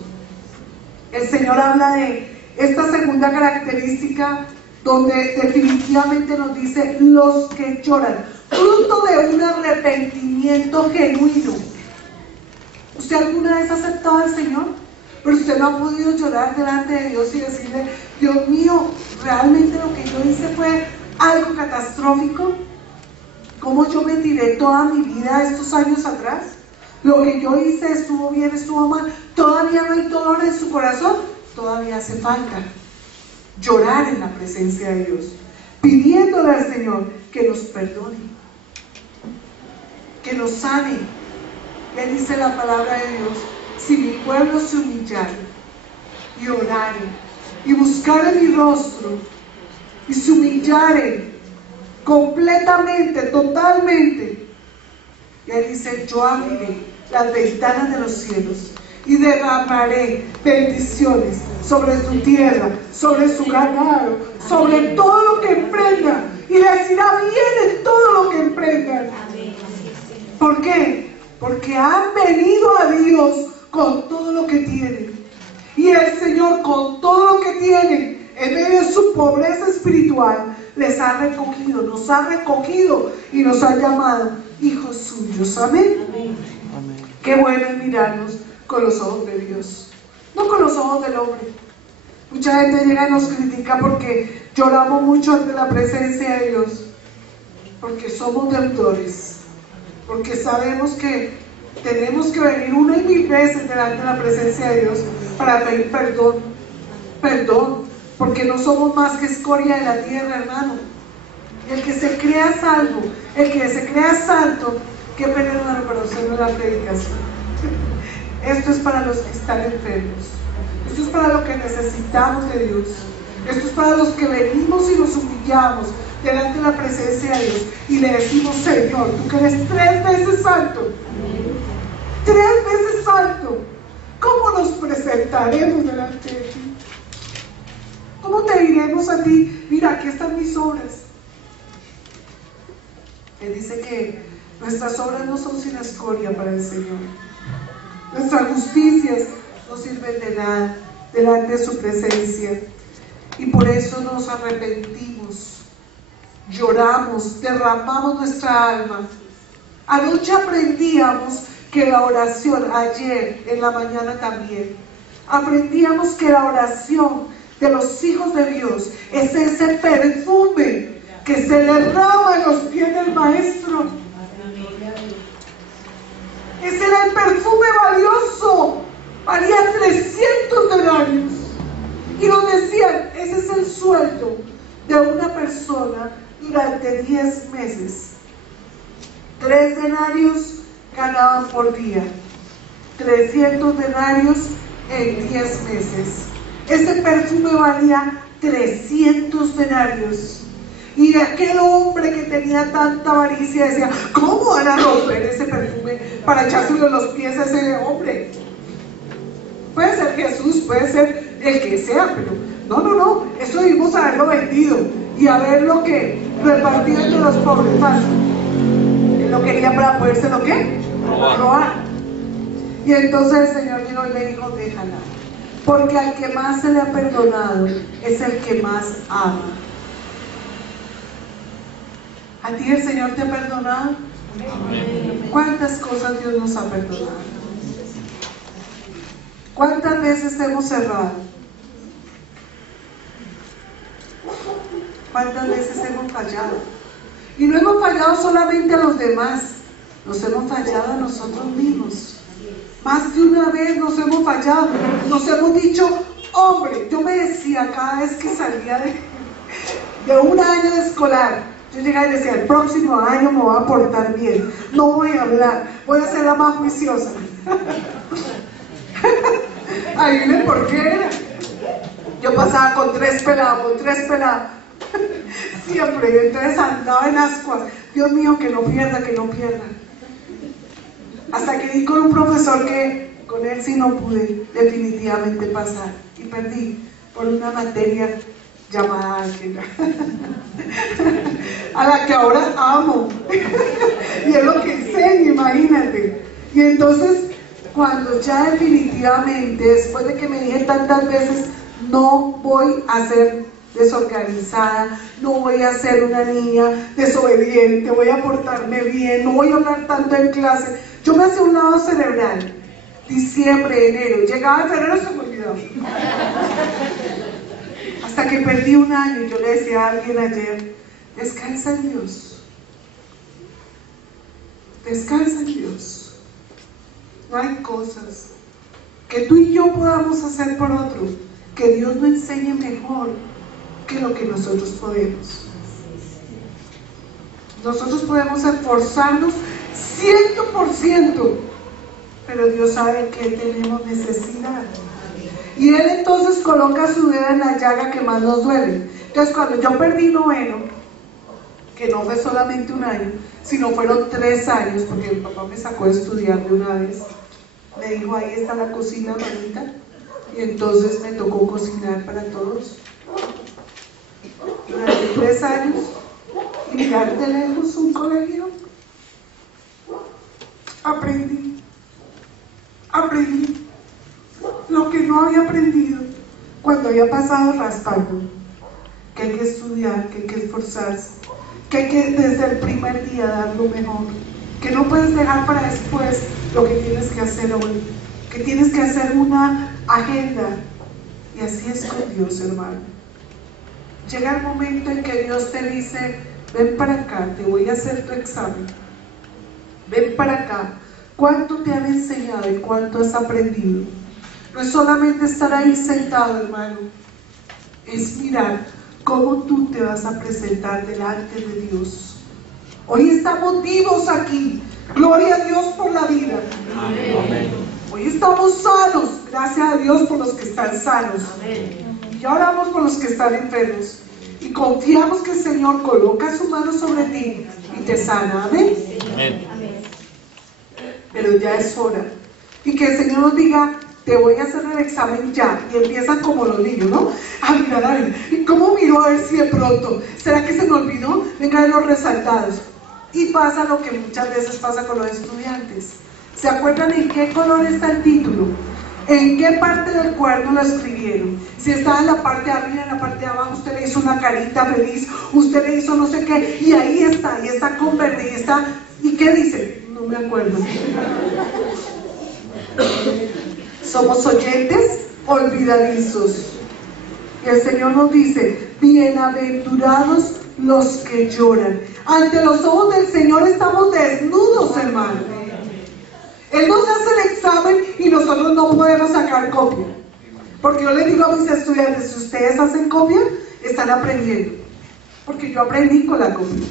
El Señor habla de esta segunda característica, donde definitivamente nos dice los que lloran, fruto de un arrepentimiento genuino. ¿Usted alguna vez ha aceptado al Señor? Pero usted no ha podido llorar delante de Dios y decirle, Dios mío, realmente lo que yo hice fue algo catastrófico. ¿Cómo yo me tiré toda mi vida estos años atrás? Lo que yo hice estuvo bien, estuvo mal. Todavía no hay dolor en su corazón. Todavía hace falta llorar en la presencia de Dios, pidiéndole al Señor que nos perdone, que nos sane. Le dice la palabra de Dios, si mi pueblo se humillare y orare y buscare mi rostro y se humillare completamente, totalmente, y Él dice, yo abriré las ventanas de los cielos y derramaré bendiciones sobre su tierra, sobre su ganado, sobre todo lo que emprenda, y les irá bien en todo lo que emprendan. ¿Por qué? Porque han venido a Dios con todo lo que tienen, y el Señor con todo lo que tienen, en medio de su pobreza espiritual, les ha recogido, nos ha recogido y nos ha llamado hijos suyos. Amén. Amén. Qué bueno es mirarnos con los ojos de Dios, no con los ojos del hombre. Mucha gente llega y nos critica porque lloramos mucho ante la presencia de Dios, porque somos deudores, porque sabemos que tenemos que venir una y mil veces delante de la presencia de Dios para pedir perdón, porque no somos más que escoria de la tierra, hermano. El que se crea salvo, el que se crea santo, qué pena, hermano, para usted no la predicación. Esto es para los que están enfermos, esto es para los que necesitamos de Dios, esto es para los que venimos y nos humillamos delante de la presencia de Dios y le decimos: Señor, tú que eres 3 veces santo, 3 veces santo, ¿cómo nos presentaremos delante de ti? ¿Cómo te diremos a ti? Mira, aquí están mis obras. Él dice que nuestras obras no son sin escoria para el Señor. Nuestras justicias no sirven de nada delante de su presencia. Y por eso nos arrepentimos, lloramos, derramamos nuestra alma. Anoche aprendíamos que la oración, ayer en la mañana también, aprendíamos que la oración de los hijos de Dios es ese perfume que se derrama en los pies del Maestro. Ese era el perfume valioso, valía 300 denarios. Y nos decían: ese es el sueldo de una persona durante 10 meses. 3 denarios ganaban por día, 300 denarios en 10 meses. Ese perfume valía 300 denarios. Y aquel hombre que tenía tanta avaricia decía: ¿cómo van a romper ese perfume para echárselo en los pies a ese hombre? Puede ser Jesús, puede ser el que sea, pero no, eso debimos haberlo vendido y haberlo que repartido entre los pobres. Más, él lo quería para podérselo ¿qué? Robar. Y entonces el Señor llegó y le dijo: déjala, porque al que más se le ha perdonado es el que más ama. ¿A ti el Señor te ha perdonado? ¿Cuántas cosas Dios nos ha perdonado? ¿Cuántas veces hemos cerrado? ¿Cuántas veces hemos fallado? Y no hemos fallado solamente a los demás, nos hemos fallado a nosotros mismos. Más de una vez nos hemos fallado, nos hemos dicho: hombre, yo me decía cada vez que salía de un año escolar, yo llegaba y decía: el próximo año me voy a portar bien, no voy a hablar, voy a ser la más juiciosa. Adivinen por qué era. Yo pasaba con 3 pelados, siempre. Entonces andaba en ascuas: Dios mío, que no pierda. Hasta que di con un profesor que con él sí no pude definitivamente pasar y perdí por una materia llamada álgebra, a la que ahora amo y es lo que enseño, imagínate. Y entonces, cuando ya definitivamente, después de que me dije tantas veces: no voy a ser desorganizada, no voy a ser una niña desobediente, voy a portarme bien, no voy a hablar tanto en clase, yo me hacía un lado cerebral. Diciembre, enero, llegaba a febrero, se me olvidaba. Hasta que perdí un año y yo le decía a alguien ayer: descansa en Dios, descansa en Dios. No hay cosas que tú y yo podamos hacer por otro que Dios no enseñe mejor que lo que nosotros podemos. Nosotros podemos esforzarnos 100%, pero Dios sabe que tenemos necesidad. Y Él entonces coloca su dedo en la llaga que más nos duele. Entonces, cuando yo perdí noveno, que no fue solamente un año, sino fueron 3 años, porque mi papá me sacó de estudiar de una vez, me dijo: ahí está la cocina, mamita. Y entonces me tocó cocinar para todos durante 3 años y mirar de lejos un colegio. Aprendí lo que no había aprendido cuando había pasado raspando, que hay que estudiar, que hay que esforzarse, que hay que desde el primer día dar lo mejor. que no puedes dejar para después lo que tienes que hacer hoy, que tienes que hacer una agenda. Y así es con Dios, hermano. Llega el momento en que Dios te dice: ven para acá, te voy a hacer tu examen. Ven para acá. ¿Cuánto te han enseñado y cuánto has aprendido? No es solamente estar ahí sentado, hermano. Es mirar cómo tú te vas a presentar delante de Dios. Hoy estamos vivos aquí. Gloria a Dios por la vida. Amén. Hoy estamos sanos. Gracias a Dios por los que están sanos. Amén. Y oramos por los que están enfermos. Y confiamos que el Señor coloca su mano sobre ti y te sana. Amén. Amén. Pero ya es hora. Y que el Señor nos diga: te voy a hacer el examen ya. Y empiezan como los niños, ¿no? A ver, ¿y cómo miro a ver si de pronto? ¿Será que se me olvidó? Venga de los resaltados. Y pasa lo que muchas veces pasa con los estudiantes. ¿Se acuerdan en qué color está el título? ¿En qué parte del cuaderno lo escribieron? Si estaba en la parte de arriba, en la parte de abajo, usted le hizo una carita feliz, usted le hizo no sé qué, y ahí está con verde, y está, ¿y qué dice? No me acuerdo. Somos oyentes olvidadizos. Y el Señor nos dice: bienaventurados los que lloran. Ante los ojos del Señor estamos desnudos, hermano. Él nos hace el examen y nosotros no podemos sacar copia. Porque yo les digo a mis estudiantes: si ustedes hacen copia, están aprendiendo. Porque yo aprendí con la copia.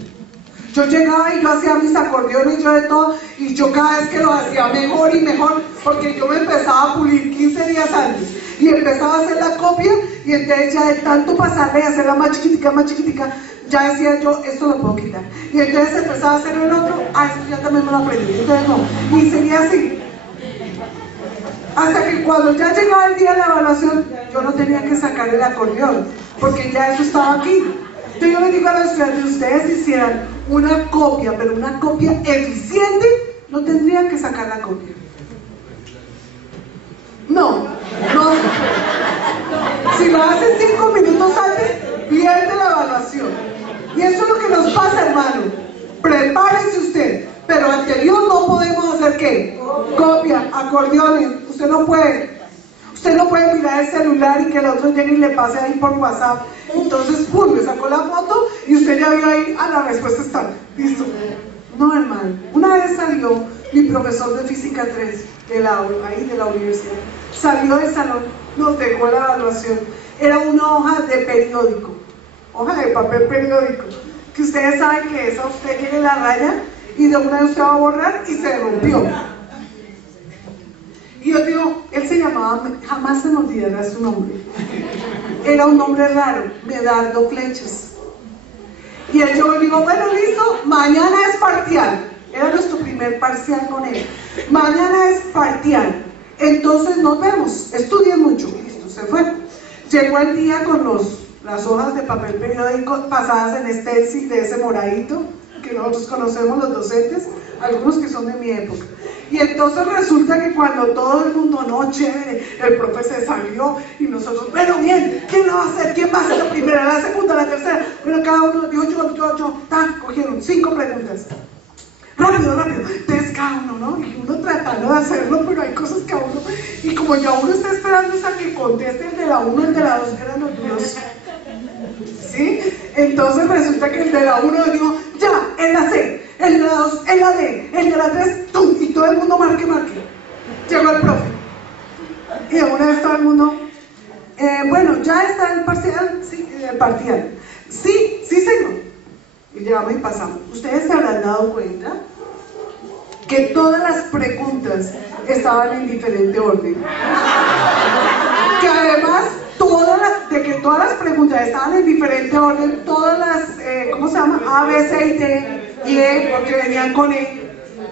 Yo llegaba y yo hacía mis acordeones, yo de todo, y yo cada vez que lo hacía mejor y mejor, porque yo me empezaba a pulir 15 días antes, y empezaba a hacer la copia, y entonces ya de tanto pasarle y hacerla más chiquitica, ya decía yo: esto lo puedo quitar. Y entonces empezaba a hacer el otro: esto ya también me lo aprendí, entonces no, y seguía así. Hasta que cuando ya llegaba el día de la evaluación, yo no tenía que sacar el acordeón, porque ya eso estaba aquí. Entonces yo les digo a los estudiantes: ustedes hicieran una copia, pero una copia eficiente, no tendrían que sacar la copia. No. Si lo hacen 5 minutos antes, pierde la evaluación. Y eso es lo que nos pasa, hermano. Prepárese usted. Pero ante Dios no podemos hacer ¿qué? Copia, acordeones. Usted no puede. Usted no puede mirar el celular y que el otro llegue y le pase ahí por WhatsApp. Entonces, ¡pum!, le sacó la foto y usted ya vio ahí: la respuesta está. Listo. No, hermano. Una vez salió mi profesor de física 3 de la universidad. Salió del salón, nos dejó la evaluación. Era una hoja de periódico. Hoja de papel periódico. Que ustedes saben que esa usted tiene la raya y de una vez usted va a borrar y se rompió. Y yo digo, él se llamaba, jamás se me olvidará su nombre. Era un nombre raro, Medardo Flechas. Y yo le digo: bueno, listo, mañana es parcial. Era nuestro primer parcial con él. Mañana es parcial. Entonces nos vemos, estudien mucho. Listo, se fue. Llegó el día con las hojas de papel periódico pasadas en stencil de ese moradito que nosotros conocemos los docentes, algunos que son de mi época. Y entonces resulta que cuando todo el mundo: no, chévere, el profe se salió y nosotros: bueno, bien, ¿quién lo va a hacer? ¿Quién va a ser la primera, la segunda, la tercera? Bueno, cada uno dijo yo, cogieron 5 preguntas. Rápido, entonces cada uno, ¿no? Y uno tratando de hacerlo, pero hay cosas que a uno, y como ya uno está esperando hasta que conteste el de la 1, el de la 2, que eran los duros. ¿Sí? Entonces resulta que el de la 1 dijo: ya, en la C, el de la 2, en la D, el de la 3, ¡tum! Y todo el mundo marque. Llegó el profe. Y de una vez todo el mundo: bueno, ya está el parcial. Sí, el parcial. Sí, señor. Y llegamos y pasamos. Ustedes se habrán dado cuenta que todas las preguntas estaban en diferente orden. Que además todas las preguntas estaban en diferente orden, todas las, ¿cómo se llama? A, B, C y D y E, porque venían con E.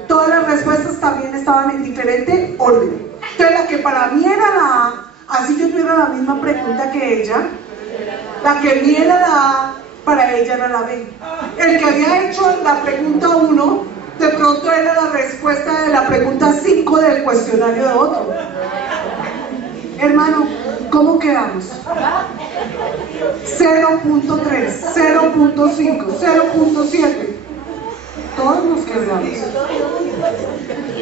Todas las respuestas también estaban en diferente orden. Entonces la que para mí era la A, así yo tuviera la misma pregunta que ella, la que vi era la A, para ella era la B. El que había hecho la pregunta 1, de pronto era la respuesta de la pregunta 5 del cuestionario de otro. Hermano, ¿cómo quedamos? 0.3, 0.5, 0.7. Todos nos quedamos.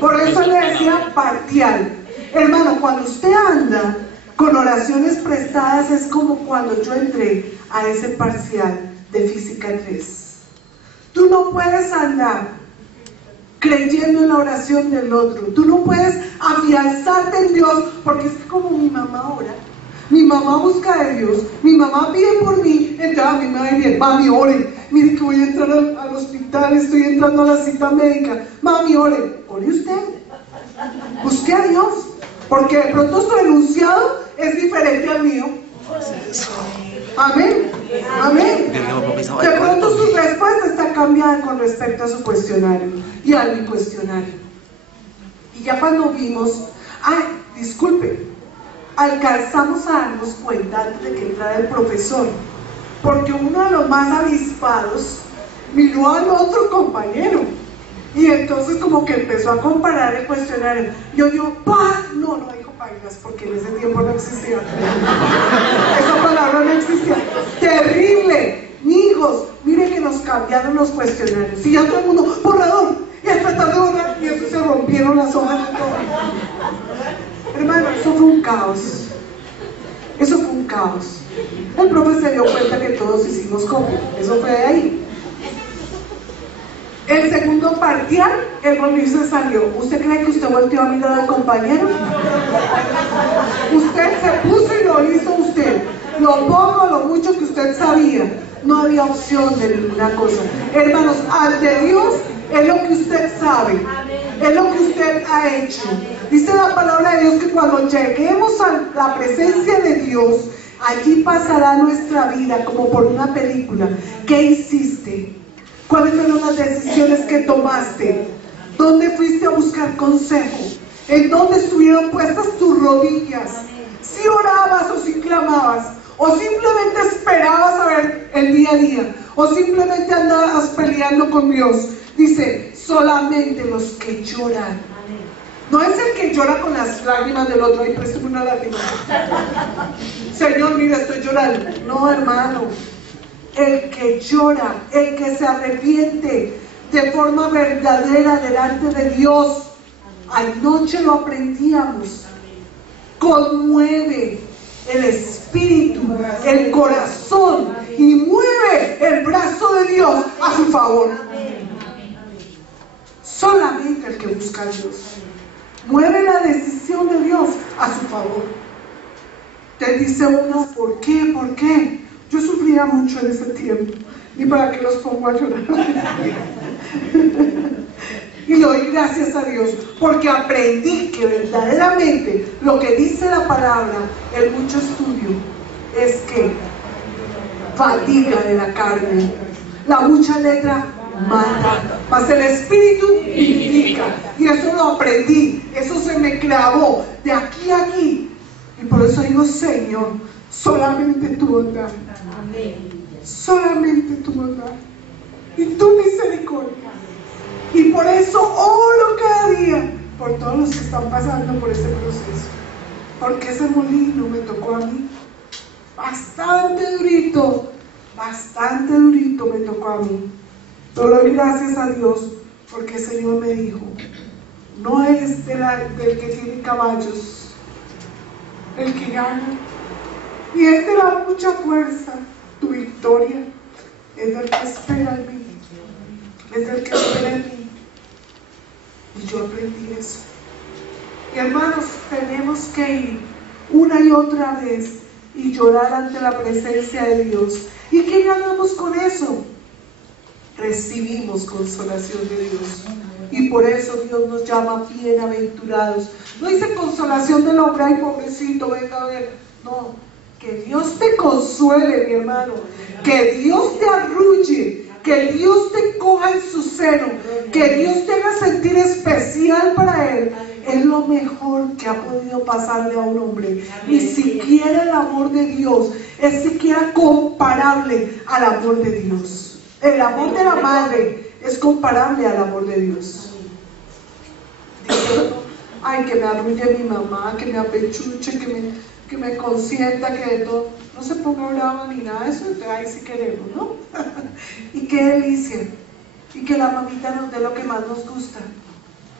Por eso le decía parcial. Hermano, cuando usted anda con oraciones prestadas es como cuando yo entré a ese parcial de física 3. Tú no puedes andar creyendo en la oración del otro. Tú no puedes afianzarte en Dios, porque es como mi mamá ora. Mi mamá busca de Dios, mi mamá pide por mí, entonces a mí me va a decir, mami, ore, mire que voy a entrar al hospital, estoy entrando a la cita médica, mami, ore usted, busque a Dios, porque de pronto su enunciado es diferente al mío. Amén, amén. De pronto su respuesta está cambiada con respecto a su cuestionario y a mi cuestionario. Y ya cuando vimos, disculpe, alcanzamos a darnos cuenta antes de que entrara el profesor, porque uno de los más avispados miró al otro compañero y entonces como que empezó a comparar el cuestionario. Yo digo, no dijo pailas, porque en ese tiempo no existía esa palabra, no existía. Terrible, hijos, miren que nos cambiaron los cuestionarios y ya todo el mundo, borrador, y es tratar de borrar, y eso se rompieron las hojas de todo. Hermano, eso fue un caos. Eso fue un caos. El profe se dio cuenta que todos hicimos copia. Eso fue de ahí. El segundo parcial, el profe se salió. ¿Usted cree que usted volteó a mirar al compañero? Usted se puso y lo hizo usted. Lo poco, lo mucho que usted sabía. No había opción de ninguna cosa. Hermanos, ante Dios es lo que usted sabe. Es lo que usted ha hecho. Dice la palabra de Dios que cuando lleguemos a la presencia de Dios, allí pasará nuestra vida como por una película. ¿Qué hiciste? ¿Cuáles fueron las decisiones que tomaste? ¿Dónde fuiste a buscar consejo? ¿En dónde estuvieron puestas tus rodillas? ¿Si orabas o si clamabas? ¿O simplemente esperabas a ver el día a día? ¿O simplemente andabas peleando con Dios? Dice, solamente los que lloran. No es el que llora con las lágrimas del otro. Ahí préstame una lágrima. Señor, mira, estoy llorando. No, hermano. El que llora, el que se arrepiente de forma verdadera delante de Dios. Anoche lo aprendíamos. Conmueve el espíritu, el corazón y mueve el brazo de Dios a su favor. Solamente el que busca a Dios mueve la decisión de Dios a su favor. Te dice uno, ¿por qué? ¿Por qué? Yo sufría mucho en ese tiempo. ¿Y para qué los pongo a llorar? Y le doy gracias a Dios porque aprendí que verdaderamente lo que dice la palabra en mucho estudio es que fatiga de la carne, la mucha letra mata, mas el espíritu vivifica. Y eso lo aprendí, eso se me clavó de aquí a aquí. Y por eso digo, Señor, solamente tu bondad, solamente tu bondad y tu misericordia. Y por eso oro cada día por todos los que están pasando por este proceso, porque ese molino me tocó a mí bastante durito me tocó a mí. Yo doy gracias a Dios porque el Señor me dijo, no es del que tiene caballos el que gana, y es de la mucha fuerza tu victoria, es del que espera en mí, es del que espera en mí. Y yo aprendí eso. Y hermanos, tenemos que ir una y otra vez y llorar ante la presencia de Dios. ¿Y qué ganamos con eso? Recibimos consolación de Dios. Y por eso Dios nos llama bienaventurados. No dice consolación del hombre, ay pobrecito, venga a ver. No, que Dios te consuele, mi hermano. Que Dios te arrulle. Que Dios te coja en su seno. Que Dios te haga sentir especial para Él. Es lo mejor que ha podido pasarle a un hombre. Ni siquiera el amor de Dios es siquiera comparable al amor de Dios. El amor de la madre es comparable al amor de Dios. Dice, ay, que me arrulle mi mamá, que me apechuche, que me consienta, que de todo. No se ponga brava ni nada de eso, entonces ahí sí queremos, ¿no? Y qué delicia. Y que la mamita nos dé lo que más nos gusta.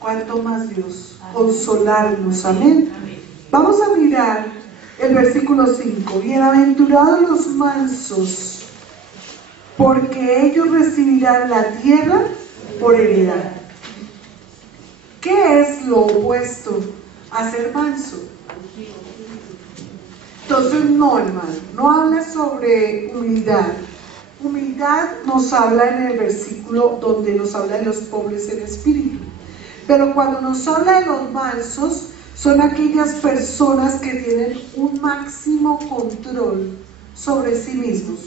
¿cuánto más Dios? Consolarnos, amén. Vamos a mirar el versículo 5. Bienaventurados los mansos, porque ellos recibirán la tierra por heredad. ¿Qué es lo opuesto a ser manso? Entonces no, hermano, no habla sobre humildad. Humildad nos habla en el versículo donde nos habla de los pobres en espíritu. Pero cuando nos habla de los mansos, son aquellas personas que tienen un máximo control sobre sí mismos.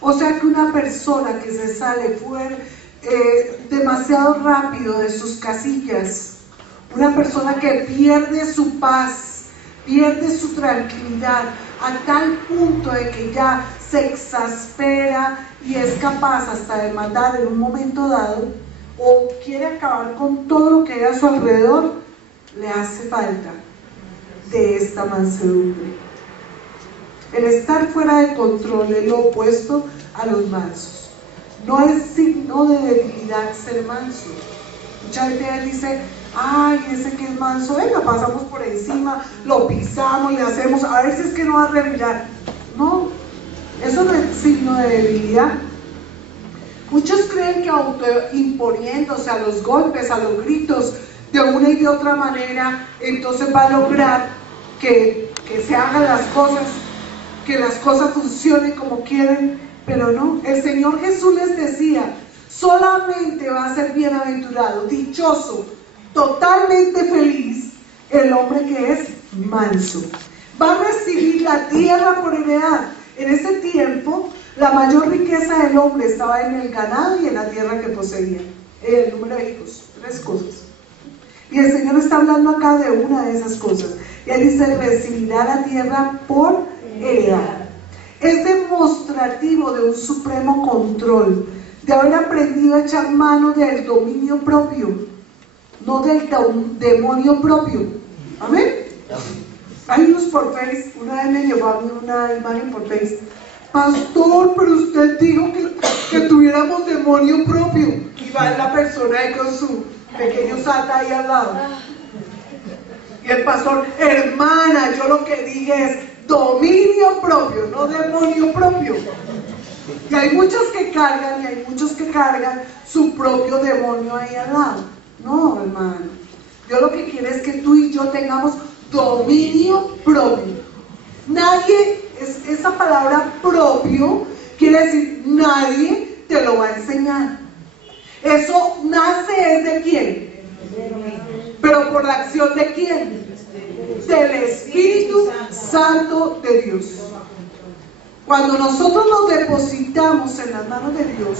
O sea que una persona que se sale fuera demasiado rápido de sus casillas, una persona que pierde su paz, pierde su tranquilidad a tal punto de que ya se exaspera y es capaz hasta de matar en un momento dado, o quiere acabar con todo lo que hay a su alrededor, le hace falta de esta mansedumbre. El estar fuera de control es lo opuesto a los mansos. No es signo de debilidad ser manso. Mucha gente dice, ay, ese que es manso, venga, pasamos por encima, lo pisamos, le hacemos, a ver si es que no va a revirar. No, eso no es signo de debilidad. Muchos creen que autoimponiéndose a los golpes, a los gritos, de una y de otra manera, entonces va a lograr que se hagan las cosas, que las cosas funcionen como quieren. Pero no, el Señor Jesús les decía, solamente va a ser bienaventurado, dichoso, totalmente feliz el hombre que es manso. Va a recibir la tierra por heredad. En ese tiempo, la mayor riqueza del hombre estaba en el ganado y en la tierra que poseía, el número de hijos, 3 cosas. Y el Señor está hablando acá de una de esas cosas. Y Él dice, recibirá la tierra por heredad. Es demostrativo de un supremo control, de haber aprendido a echar mano del dominio propio, no del demonio propio. ¿Amén? Hay unos por Face, una vez me llevó una imagen por Face. Pastor, pero usted dijo que tuviéramos demonio propio. Y va la persona ahí con su pequeño sata ahí al lado. Y el pastor, hermana, yo lo que dije es dominio propio, no demonio propio. Y hay muchos que cargan, y hay muchos que cargan su propio demonio ahí al lado. No, hermano. Dios lo que quiere es que tú y yo tengamos dominio propio. Nadie, esa palabra propio quiere decir nadie te lo va a enseñar. Eso nace es de quién, pero por la acción de quién, del Espíritu Santo de Dios. Cuando nosotros nos depositamos en las manos de Dios,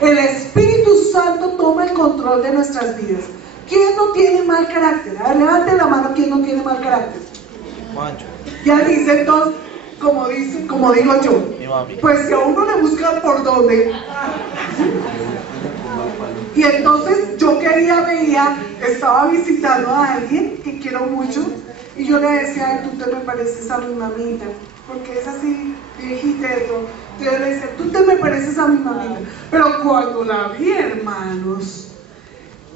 el Espíritu Santo toma el control de nuestras vidas. ¿Quién no tiene mal carácter? A ver, levante la mano, ¿quién no tiene mal carácter? Mancho. Ya dice entonces, como digo yo, pues si a uno le buscan por dónde. Y entonces yo veía, estaba visitando a alguien que quiero mucho, y yo le decía, ay, tú te me pareces a mi mamita, porque es así, viejita eso. Yo le decía, tú te me pareces a mi mamita. Pero cuando la vi, hermanos,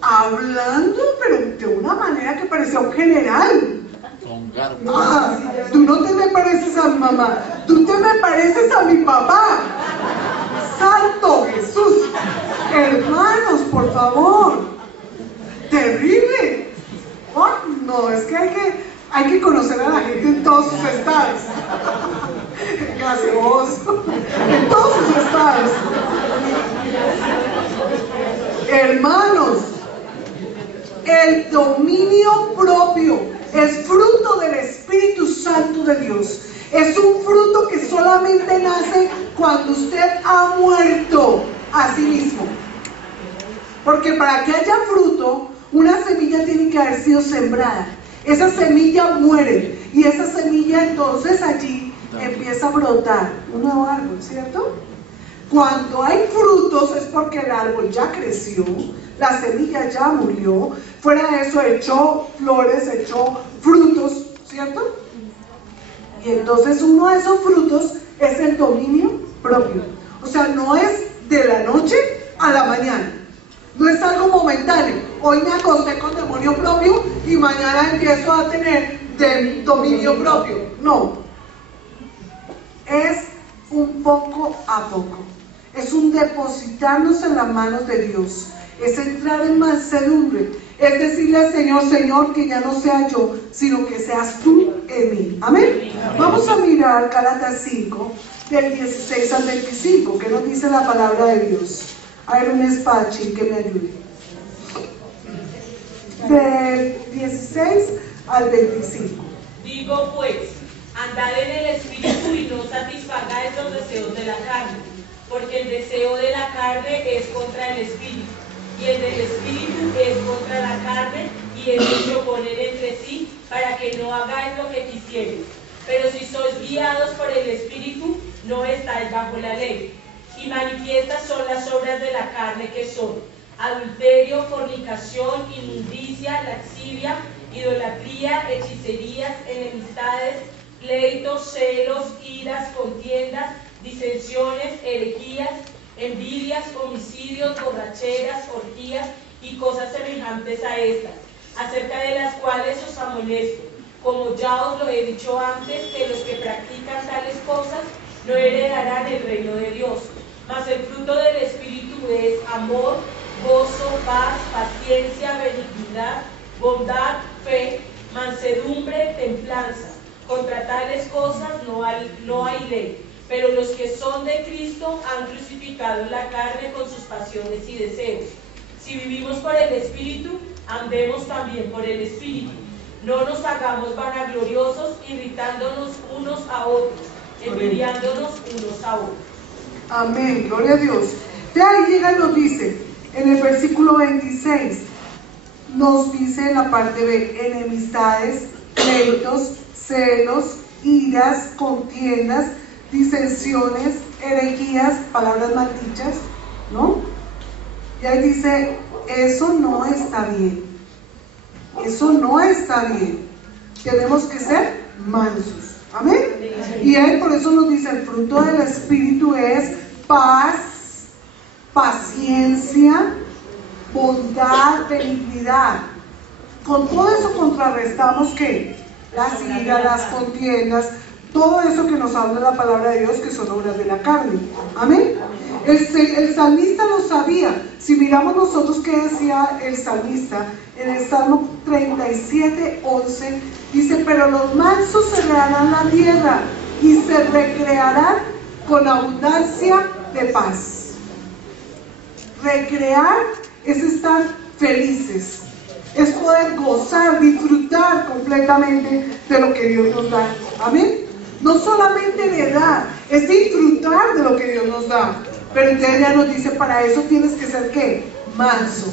hablando, pero de una manera que parecía un general. Ah, tú no te me pareces a mi mamá, tú te me pareces a mi papá. Santo Jesús. Hermanos, por favor. Terrible. Oh, no, es que hay que conocer a la gente en todos sus estados. Gaseoso. En todos sus estados. Hermanos, el dominio propio es fruto del Espíritu Santo de Dios. Es un fruto que solamente nace cuando usted ha muerto a sí mismo. Porque para que haya fruto, una semilla tiene que haber sido sembrada. Esa semilla muere y esa semilla entonces allí empieza a brotar un nuevo árbol, ¿cierto? Cuando hay frutos es porque el árbol ya creció, la semilla ya murió, fuera de eso echó flores, echó frutos, ¿cierto? Y entonces uno de esos frutos es el dominio propio. O sea, no es de la noche a la mañana, no es algo momentáneo. Hoy me acosté mañana empiezo a tener dominio propio. No. Es un poco a poco. Es un depositarnos en las manos de Dios. Es entrar en mansedumbre. Es decirle al Señor, Señor, que ya no sea yo, sino que seas tú en mí. Amén. Vamos a mirar Gálatas 5, del 16 al 25, que nos dice la palabra de Dios. Hay un espachín que me ayude. Del 16 al 25. Digo pues, andad en el Espíritu y no satisfagáis los deseos de la carne, porque el deseo de la carne es contra el Espíritu, y el del Espíritu es contra la carne, y es de proponer entre sí, para que no hagáis lo que quisierais. Pero si sois guiados por el Espíritu, no estáis bajo la ley. Y manifiestas son las obras de la carne, que son adulterio, fornicación, inmundicia, lascivia, idolatría, hechicerías, enemistades, pleitos, celos, iras, contiendas, disensiones, herejías, envidias, homicidios, borracheras, orgías y cosas semejantes a estas, acerca de las cuales os amonesto, como ya os lo he dicho antes, que los que practican tales cosas no heredarán el reino de Dios. Mas el fruto del Espíritu es amor, gozo, paz, paciencia, benignidad, bondad, fe, mansedumbre, templanza. Contra tales cosas no hay ley. Pero los que son de Cristo han crucificado la carne con sus pasiones y deseos. Si vivimos por el Espíritu, andemos también por el Espíritu. No nos hagamos vanagloriosos, irritándonos unos a otros, envidiándonos unos a otros. Amén, gloria a Dios. De ahí llega y nos dice, en el versículo 26, nos dice en la parte B, enemistades, pleitos, celos, iras, contiendas, disensiones, herejías, palabras maldichas, ¿no? Y ahí dice, eso no está bien. Eso no está bien. Tenemos que ser mansos. Amén. Y él por eso nos dice, el fruto del Espíritu es paz, paciencia, bondad, benignidad. Con todo eso contrarrestamos ¿qué? Las iras, las contiendas, todo eso que nos habla la palabra de Dios, que son obras de la carne. Amén. El salmista lo sabía. Si miramos nosotros qué decía el salmista en el Salmo 37, 11, dice, pero los mansos se heredarán la tierra y se recrearán con abundancia de paz. Recrear es estar felices, es poder gozar, disfrutar completamente de lo que Dios nos da. Amén. No solamente heredar, es disfrutar de lo que Dios nos da. Pero entonces ya nos dice, para eso tienes que ser ¿qué? Manso.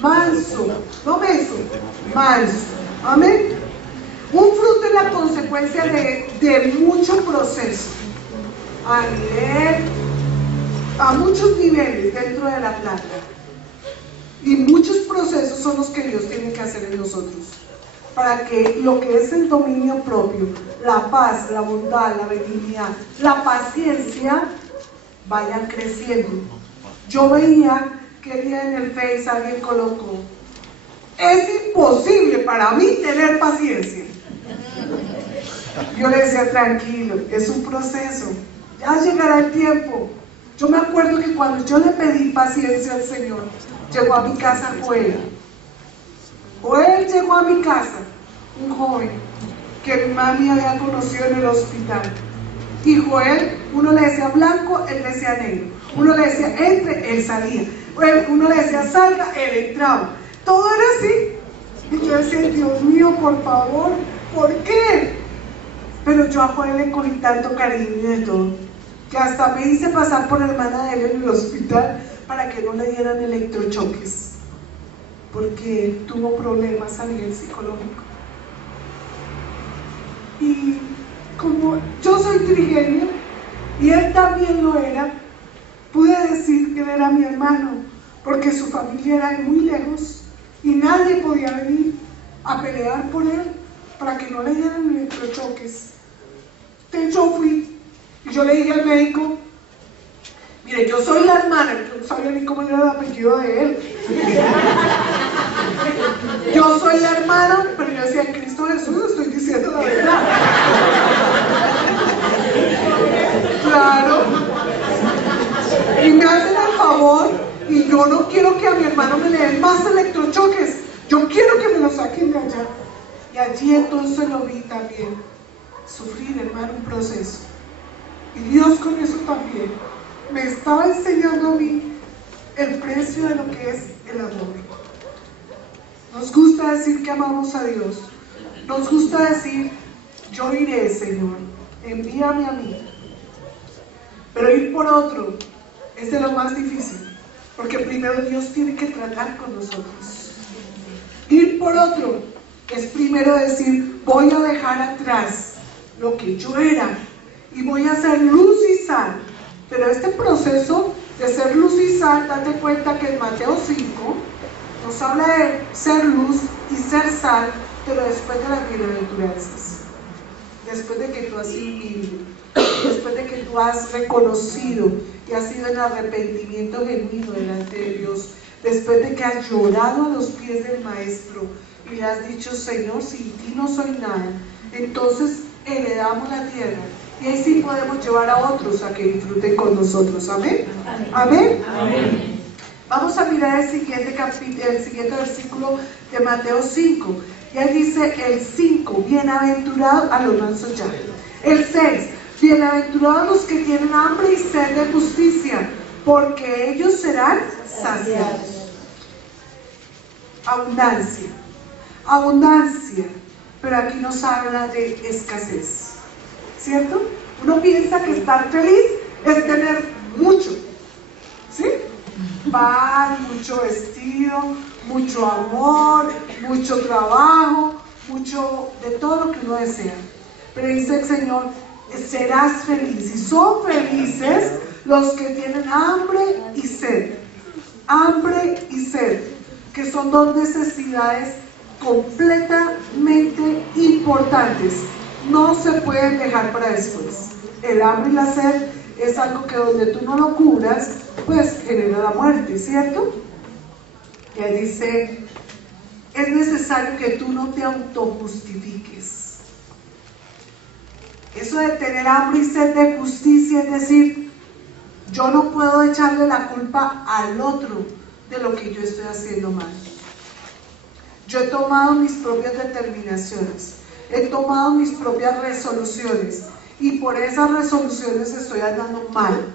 Manso, no menso, manso. Amén. Un fruto es la consecuencia de mucho proceso a muchos niveles dentro de la planta. Y muchos procesos son los que Dios tiene que hacer en nosotros, para que lo que es el dominio propio, la paz, la bondad, la benignidad, la paciencia, vayan creciendo. Yo veía que el día en el Face alguien colocó, es imposible para mí tener paciencia. Yo le decía, tranquilo, es un proceso, ya llegará el tiempo. Yo me acuerdo que cuando yo le pedí paciencia al Señor, llegó a mi casa Joel llegó a mi casa, un joven que mi mami había conocido en el hospital. Y Joel, uno le decía blanco, él decía negro. Uno le decía entre, él salía. Uno le decía salga, él entraba. Todo era así. Y yo decía, Dios mío, por favor, ¿por qué? Pero yo a Joel le cogí tanto cariño y de todo, que hasta me hice pasar por hermana de él en el hospital para que no le dieran electrochoques, porque él tuvo problemas a nivel psicológico. Y como yo soy trigueña y él también lo era, pude decir que él era mi hermano, porque su familia era de muy lejos y nadie podía venir a pelear por él para que no le dieran electrochoques. Entonces yo fui y yo le dije al médico, mire, yo soy la hermana, yo no sabía ni cómo era el apellido de él. Yo soy la hermana, pero yo decía, en Cristo Jesús estoy diciendo la verdad. Claro. Y me hacen el favor, y yo no quiero que a mi hermano me le den más electrochoques. Yo quiero que me lo saquen de allá. Y allí entonces lo vi también. Sufrir, hermano, un proceso. Y Dios con eso también me estaba enseñando a mí el precio de lo que es el amor. Nos gusta decir que amamos a Dios. Nos gusta decir, yo iré, Señor, envíame a mí. Pero ir por otro es de lo más difícil, porque primero Dios tiene que tratar con nosotros. Ir por otro es primero decir, voy a dejar atrás lo que yo era y voy a ser luz y sal. Pero este proceso de ser luz y sal, date cuenta que en Mateo 5 nos habla de ser luz y ser sal, pero después de las bienaventuranzas, después de que tú has sido humilde, después de que tú has reconocido y has sido en arrepentimiento genuino delante de Dios, después de que has llorado a los pies del Maestro y le has dicho, Señor, sin ti no soy nada, entonces heredamos la tierra y ahí sí podemos llevar a otros a que disfruten con nosotros. ¿Amén? ¿Amén? Amén. Vamos a mirar el siguiente versículo de Mateo 5. Y ahí dice el 5, bienaventurado a los mansos ya. El 6, bienaventurados los que tienen hambre y sed de justicia, porque ellos serán saciados. Abundancia, abundancia, pero aquí nos habla de escasez, ¿cierto? Uno piensa que estar feliz es tener mucho, ¿sí? Paz, mucho vestido, mucho amor, mucho trabajo, mucho de todo lo que uno desea. Pero dice el Señor, serás feliz, y son felices los que tienen hambre y sed. Hambre y sed, que son dos necesidades completamente importantes, no se pueden dejar para después. El hambre y la sed es algo que donde tú no lo cubras, pues genera la muerte, ¿cierto? Y ahí dice, es necesario que tú no te autojustifiques. Eso de tener hambre y sed de justicia, es decir, yo no puedo echarle la culpa al otro de lo que yo estoy haciendo mal. Yo he tomado mis propias determinaciones, he tomado mis propias resoluciones y por esas resoluciones estoy andando mal.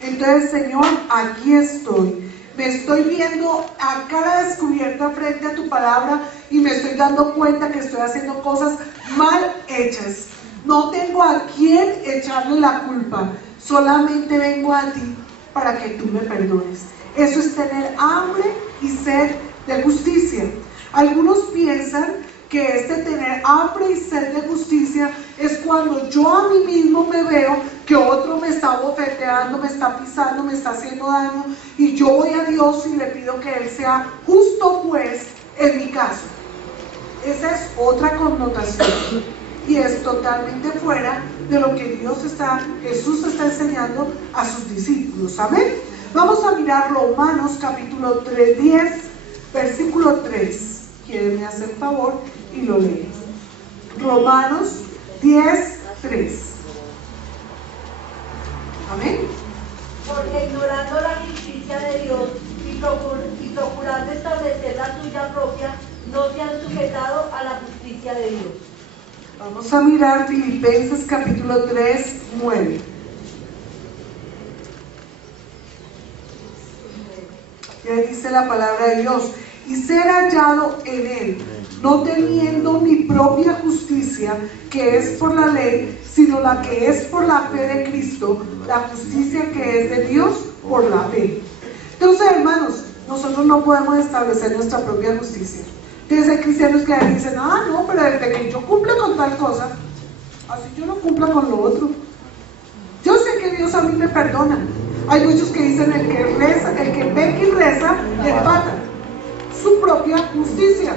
Entonces, Señor, aquí estoy. Me estoy viendo a cara descubierta frente a tu palabra y me estoy dando cuenta que estoy haciendo cosas mal hechas. No tengo a quién echarle la culpa, solamente vengo a ti para que tú me perdones. Eso es tener hambre y sed de justicia. Algunos piensan que tener hambre y sed de justicia es cuando yo a mí mismo me veo que otro me está bofeteando, me está pisando, me está haciendo daño y yo voy a Dios y le pido que Él sea justo juez en mi caso. Esa es otra connotación y es totalmente fuera de lo que Jesús está enseñando a sus discípulos. Amén. Vamos a mirar Romanos capítulo 10, versículo 3. ¿Quieren me hacer favor? Y lo leen. Romanos 10, 3. Amén. Porque ignorando la justicia de Dios y procurando establecer la suya propia, no se han sujetado a la justicia de Dios. Vamos a mirar Filipenses capítulo 3, 9. Y ahí dice la palabra de Dios, y ser hallado en Él, no teniendo mi propia justicia, que es por la ley, sino la que es por la fe de Cristo, la justicia que es de Dios por la fe. Entonces, hermanos, nosotros no podemos establecer nuestra propia justicia. Entonces hay cristianos que dicen, no, pero desde que yo cumpla con tal cosa, así yo no cumpla con lo otro. Yo sé que Dios a mí me perdona. Hay muchos que dicen, el que peca y reza, empata su propia justicia.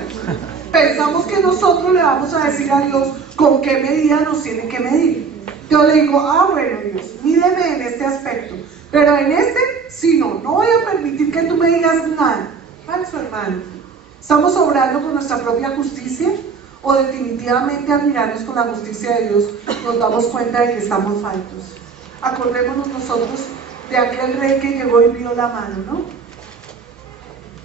Pensamos que nosotros le vamos a decir a Dios con qué medida nos tiene que medir. Yo le digo, bueno Dios, mídeme en este aspecto, pero en este, si no voy a permitir que tú me digas nada. Falso, hermano. ¿Estamos obrando con nuestra propia justicia? ¿O definitivamente al mirarnos con la justicia de Dios nos damos cuenta de que estamos faltos? Acordémonos nosotros de aquel rey que llegó y vio la mano, ¿no?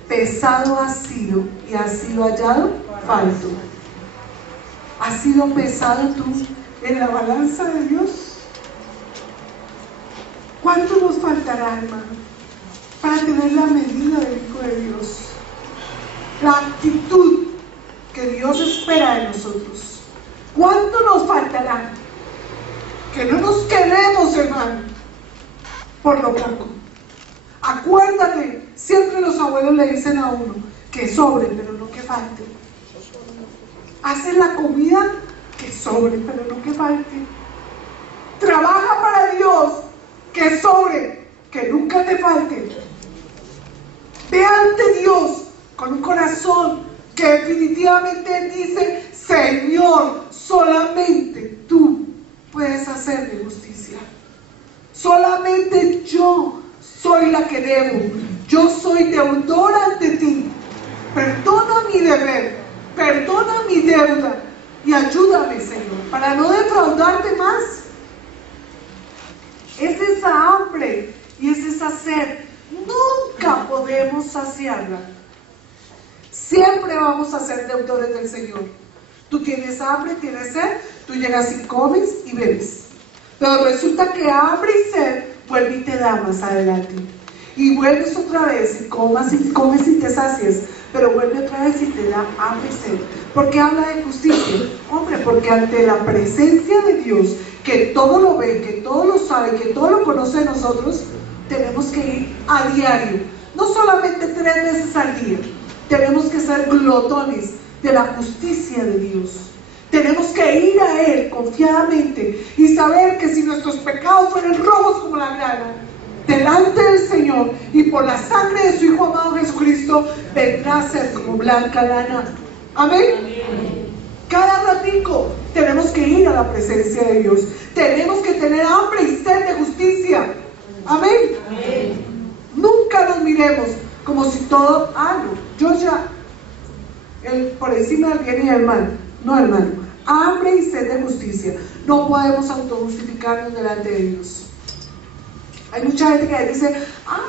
Pesado has sido y has sido hallado falto. ¿Has sido pesado tú en la balanza de Dios? ¿Cuánto nos faltará, hermano, para tener la medida del Hijo de Dios? La actitud que Dios espera de nosotros. ¿Cuánto nos faltará? Que no nos quedemos, hermano, por lo poco. Acuérdate, siempre los abuelos le dicen a uno que sobre, pero no que falte. Hacen la comida que sobre, pero no que falte. Trabaja para Dios, que sobre, que nunca te falte. Ve ante Dios con un corazón que definitivamente dice: Señor, solamente tú puedes hacerme justicia. Solamente yo soy la que debo. Yo soy deudor ante ti. Perdona mi deber, perdona mi deuda y ayúdame, Señor, para no defraudarte más. Es esa hambre y es esa sed. Nunca podemos saciarla. Siempre vamos a ser deudores del Señor. Tú tienes hambre, tienes sed, tú llegas y comes y bebes. Pero resulta que hambre y sed vuelve y te da más adelante. Y vuelves otra vez y comes y te sacias, pero vuelve otra vez y te da hambre y sed. ¿Por qué habla de justicia? Hombre, porque ante la presencia de Dios, que todo lo ve, que todo lo sabe, que todo lo conoce de nosotros, tenemos que ir a diario. No solamente 3 veces al día. Tenemos que ser glotones de la justicia de Dios. Tenemos que ir a Él confiadamente y saber que si nuestros pecados fueran rojos como la grana, delante del Señor y por la sangre de su Hijo amado Jesucristo, vendrá a ser como blanca lana. Amén. Amén. Cada ratico tenemos que ir a la presencia de Dios. Tenemos que tener hambre y sed de justicia. Amén. Amén. Nunca nos miremos como si todo, yo ya, por encima del bien y del mal. No, hermano, hambre y sed de justicia. No podemos autojustificarnos delante de Dios. Hay mucha gente que dice: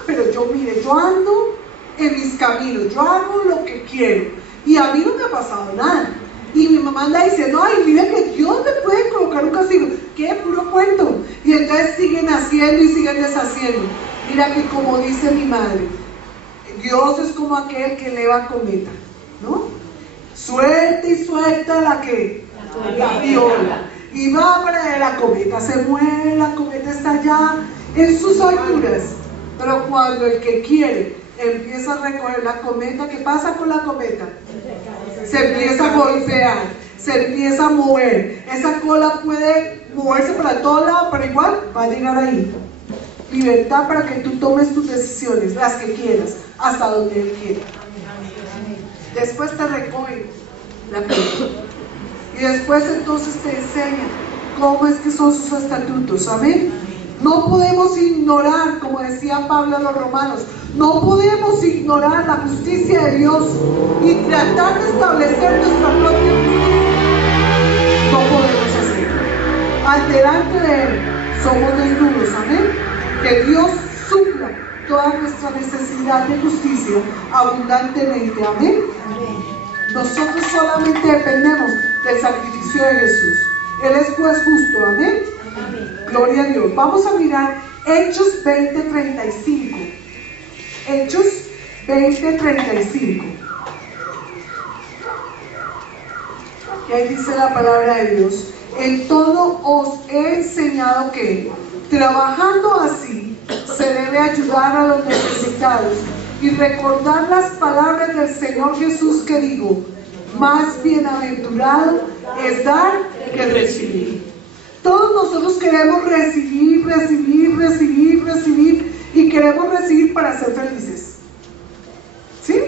pero yo ando en mis caminos, yo hago lo que quiero y a mí no me ha pasado nada. Y mi mamá anda diciendo: ay, mira que Dios me puede colocar un castigo. ¡Qué puro cuento! Y entonces siguen haciendo y siguen deshaciendo. Mira que, como dice mi madre, Dios es como aquel que eleva cometa, ¿no? Suelta y suelta la viola. Y va para allá la cometa, se mueve, la cometa está allá en sus alturas. Pero cuando el que quiere empieza a recoger la cometa, ¿qué pasa con la cometa? Se empieza a golpear, se empieza a mover. Esa cola puede moverse para todos lados, pero igual va a llegar ahí. Libertad para que tú tomes tus decisiones, las que quieras, hasta donde Él quiera. Después te recoge la pelota. Y después entonces te enseña cómo es que son sus estatutos. Amén. No podemos ignorar, como decía Pablo a los romanos, no podemos ignorar la justicia de Dios y tratar de establecer nuestra propia justicia. No podemos hacerlo. Delante de Él somos desnudos. Amén. Que Dios supla toda nuestra necesidad de justicia abundantemente. Amén. Nosotros solamente dependemos del sacrificio de Jesús. Él es juez justo. Amén. Gloria a Dios. Vamos a mirar Hechos 20:35. Hechos 20:35. Y ahí dice la palabra de Dios: en todo os he enseñado que, trabajando así, se debe ayudar a los necesitados y recordar las palabras del Señor Jesús que dijo: más bienaventurado es dar que recibir. Todos nosotros queremos recibir y queremos recibir para ser felices. ¿Sí?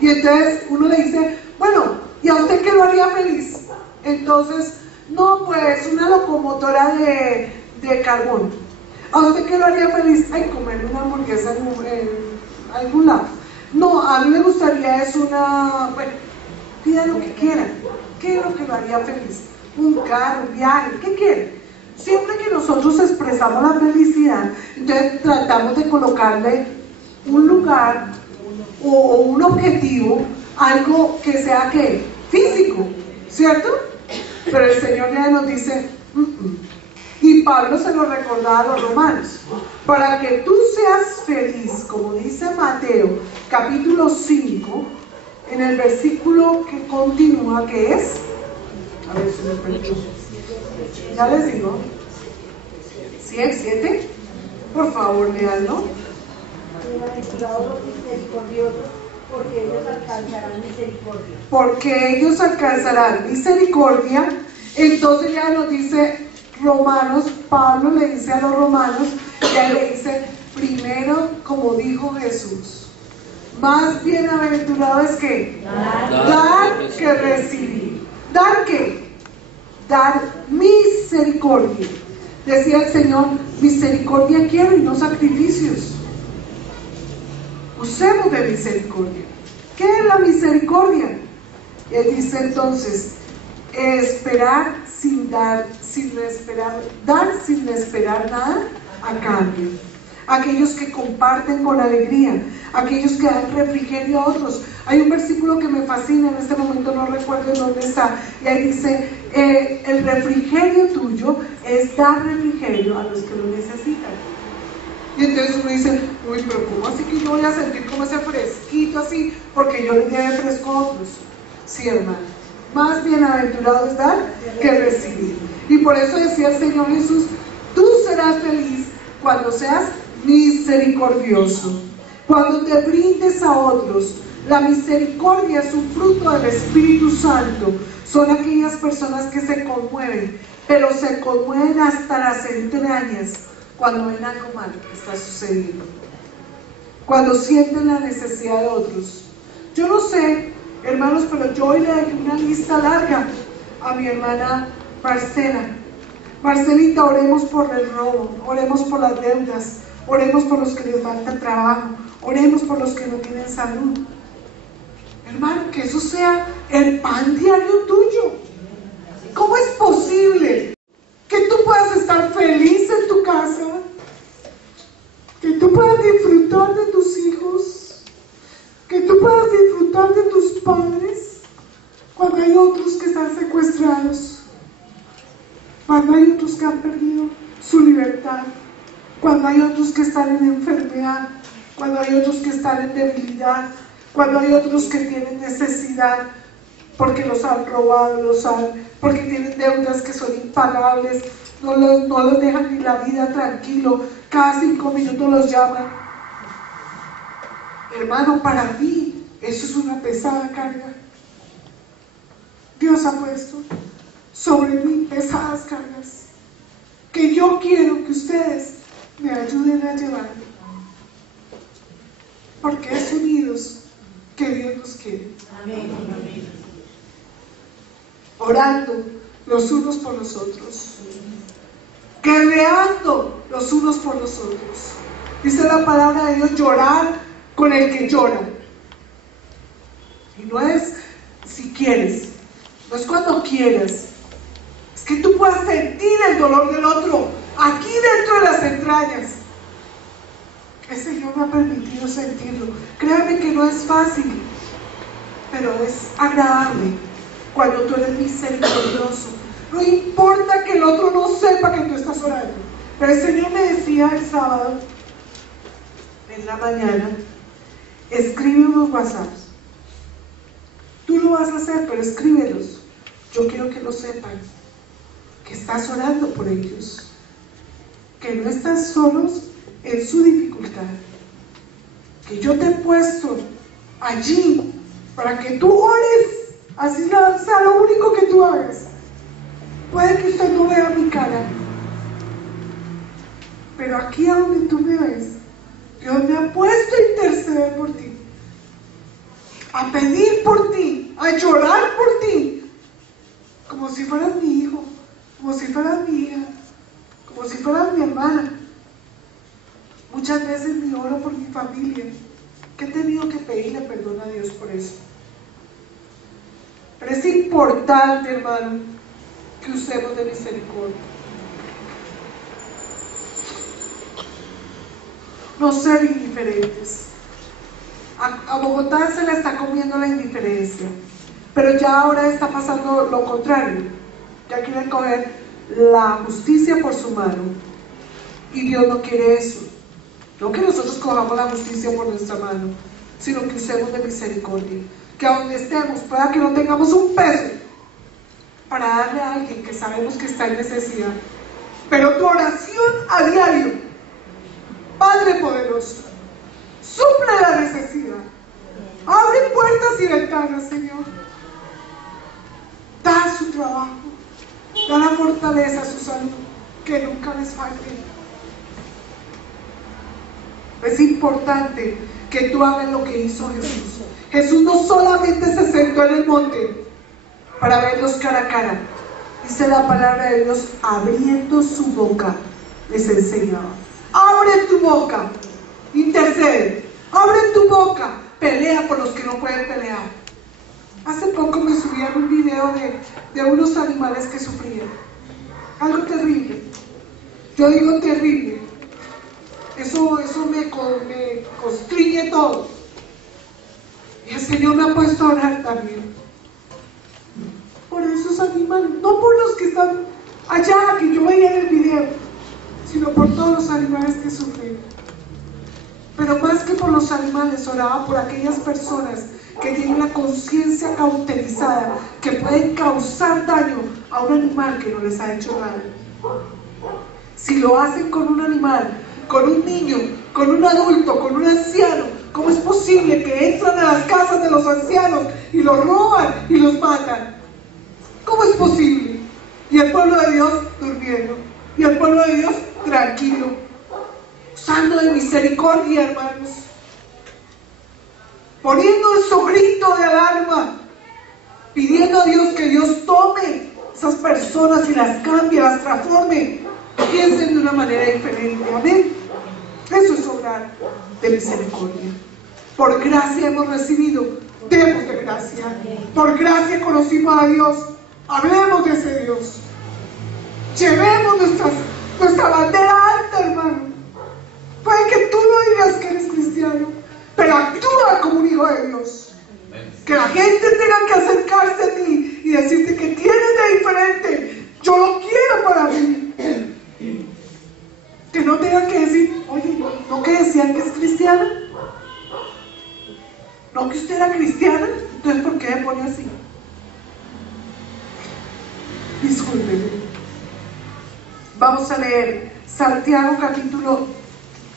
Y entonces uno le dice: bueno, ¿y a usted qué lo haría feliz? Entonces, no, pues una locomotora de carbón. ¿A usted qué lo haría feliz? Ay, comer una hamburguesa en algún lado. No, a mí me gustaría es bueno, pida lo que quiera. ¿Qué es lo que lo haría feliz? Un carro, un viaje, ¿qué quiere? Siempre que nosotros expresamos la felicidad, entonces tratamos de colocarle un lugar o un objetivo, algo que sea ¿qué? Físico, ¿cierto? Pero el Señor ya nos dice, y Pablo se lo recordaba a los romanos, para que tú seas feliz, como dice Mateo, capítulo 5, en el versículo que continúa, que es, a ver si me perdió, ya les digo, ¿sí es 7? Por favor, leanlo. Bienaventurados los misericordiosos, porque ellos alcanzarán misericordia. Porque ellos alcanzarán misericordia. Entonces ya nos dice Romanos, Pablo le dice a los romanos, ya le dice, primero, como dijo Jesús, más bienaventurado es que dar que recibir. ¿Dar qué? Dar misericordia. Decía el Señor, misericordia quiero y no sacrificios. Usemos de misericordia. ¿Qué es la misericordia? Él dice entonces, esperar sin dar, dar sin esperar nada a cambio. Aquellos que comparten con alegría, aquellos que dan refrigerio a otros. Hay un versículo que me fascina, en este momento no recuerdo dónde está, y ahí dice, el refrigerio tuyo es dar refrigerio a los que lo necesitan. Y entonces uno dice, uy, pero ¿cómo así que yo voy a sentir como ese fresquito así? Porque yo le llevé fresco a otros. Sí, hermano. Más bienaventurado es dar que recibir. Y por eso decía el Señor Jesús, tú serás feliz cuando seas misericordioso, cuando te brindes a otros. La misericordia es un fruto del Espíritu Santo. Son aquellas personas que se conmueven, pero se conmueven hasta las entrañas cuando ven algo malo que está sucediendo, cuando sienten la necesidad de otros. Yo no sé, hermanos, pero yo hoy le dejé una lista larga a mi hermana Marcela. Marcelita, oremos por el robo, oremos por las deudas, oremos por los que les falta trabajo, oremos por los que no tienen salud. Hermano, que eso sea el pan diario tuyo. ¿Cómo es posible que tú puedas estar feliz en tu casa, que tú puedas disfrutar de tus hijos, que tú puedas disfrutar de tus padres, cuando hay otros que están secuestrados, cuando hay otros que han perdido su libertad, cuando hay otros que están en enfermedad, cuando hay otros que están en debilidad, cuando hay otros que tienen necesidad porque los han robado, porque tienen deudas que son impagables, no los dejan ni la vida tranquilo, cada 5 minutos los llaman. Hermano, para mí eso es una pesada carga. Dios ha puesto sobre mí pesadas cargas que yo quiero que ustedes me ayuden a llevar, porque es unidos que Dios nos quiere. Amén. Orando los unos por los otros, guerreando los unos por los otros. Dice la palabra de Dios, llorar con el que llora. Y no es si quieres, no es cuando quieras, es que tú puedas sentir el dolor del otro aquí dentro de las entrañas. El Señor me ha permitido sentirlo. Créame que no es fácil, pero es agradable cuando tú eres misericordioso. No importa que el otro no sepa que tú estás orando. Pero el Señor me decía el sábado en la mañana, escribe unos WhatsApps. Tú lo vas a hacer, pero escríbelos. Yo quiero que lo sepan, que estás orando por ellos, que no están solos en su dificultad, que yo te he puesto allí para que tú ores, así sea lo único que tú hagas. Puede que usted no vea mi cara, pero aquí a donde tú me ves, Dios me ha puesto a interceder por ti, a pedir por ti, a llorar por ti, como si fueras mi hijo, como si fueras mi hija, como si fueras mi hermana. Muchas veces me oro por mi familia, que he tenido que pedirle perdón a Dios por eso. Pero es importante, hermano, que usemos de misericordia. No ser indiferentes. A Bogotá se le está comiendo la indiferencia, pero ya ahora está pasando lo contrario. Ya quieren coger la justicia por su mano, y Dios no quiere eso. No que nosotros cojamos la justicia por nuestra mano, sino que usemos de misericordia, que a donde estemos pueda que no tengamos un peso para darle a alguien que sabemos que está en necesidad, pero tu oración a diario: Padre poderoso, suple la necesidad, abre puertas y ventanas, Señor, da su trabajo, da la fortaleza a su salud, que nunca les falte. Es importante que tú hagas lo que hizo Jesús. Jesús no solamente se sentó en el monte para verlos cara a cara, dice la palabra de Dios, abriendo su boca les enseñaba. Abre tu boca, intercede, abre tu boca, pelea por los que no pueden pelear. Hace poco me subieron un video de unos animales que sufrían, algo terrible. Yo digo terrible, eso me constriñe todo. Y el Señor me ha puesto a orar también por esos animales, no por los que están allá, que yo veía en el video, sino por todos los animales que sufren. Pero más que por los animales, oraba por aquellas personas que tienen la conciencia cauterizada, que pueden causar daño a un animal que no les ha hecho nada. Si lo hacen con un animal, con un niño, con un adulto, con un anciano, ¿cómo es posible que entran a las casas de los ancianos y los roban y los matan? ¿Cómo es posible? Y el pueblo de Dios durmiendo, y el pueblo de Dios tranquilo, usando de misericordia, hermanos, poniendo su grito de alarma, pidiendo a Dios que Dios tome esas personas y las cambie, las transforme, piensen de una manera diferente. Amén. Eso es obrar de misericordia. Por gracia hemos recibido, demos de gracia. Por gracia conocimos a Dios, hablemos de ese Dios. Llevemos nuestra bandera alta, hermano. Puede que tú no digas que eres cristiano, pero actúa como un hijo de Dios. Que la gente tenga que acercarse a ti y decirte que tienes de diferente. Yo lo quiero para mí. Que no tengan que decir, oye, ¿no que decían que es cristiana? ¿No que usted era cristiana? Entonces, ¿por qué me pone así? Discúlpeme. Vamos a leer Santiago capítulo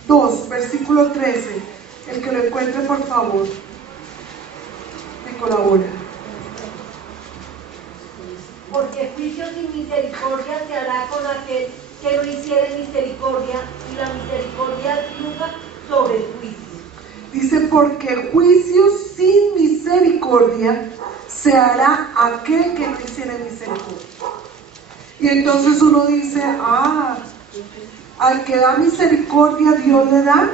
2, versículo 13. El que lo encuentre, por favor, me colabora. Porque juicio sin misericordia se hará con aquel que no hiciere misericordia, y la misericordia triunfa sobre el juicio. Dice, porque juicio sin misericordia se hará aquel que no hiciere misericordia. Y entonces uno dice, al que da misericordia, Dios le da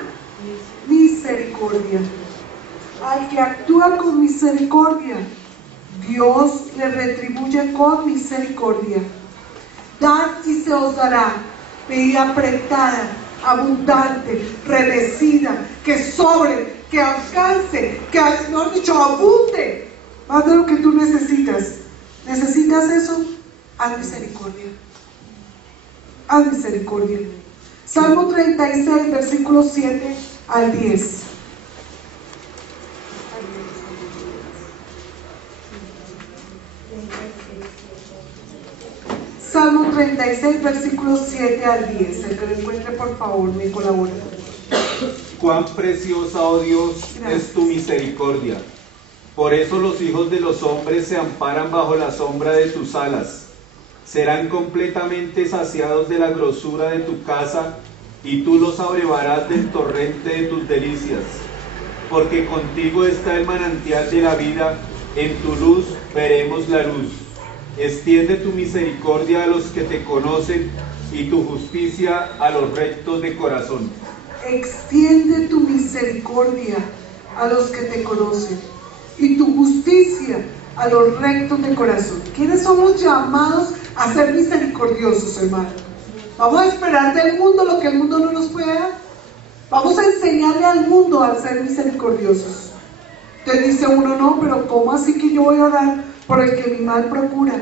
misericordia. Al que actúa con misericordia, Dios le retribuye con misericordia. Dad y se os dará, medida apretada, abundante, remecida, que sobre, que alcance, que, mejor dicho, abunde, más de lo que tú necesitas. ¿Necesitas eso? Haz misericordia. Haz misericordia. Salmo 36, versículos 7 al 10. Salmo 36, versículos 7 al 10. El que lo encuentre, por favor, me colabora. Cuán preciosa, oh Dios, es tu misericordia. Por eso los hijos de los hombres se amparan bajo la sombra de tus alas. Serán completamente saciados de la grosura de tu casa, y tú los abrevarás del torrente de tus delicias. Porque contigo está el manantial de la vida, en tu luz veremos la luz. Extiende tu misericordia a los que te conocen, y tu justicia a los rectos de corazón. Extiende tu misericordia a los que te conocen, y tu justicia a los rectos de corazón. ¿Quiénes somos llamados a ser misericordiosos, hermano? ¿Vamos a esperar del mundo lo que el mundo no nos puede dar? Vamos a enseñarle al mundo a ser misericordiosos. Entonces dice uno, no, pero ¿cómo así que yo voy a orar por el que mi mal procura?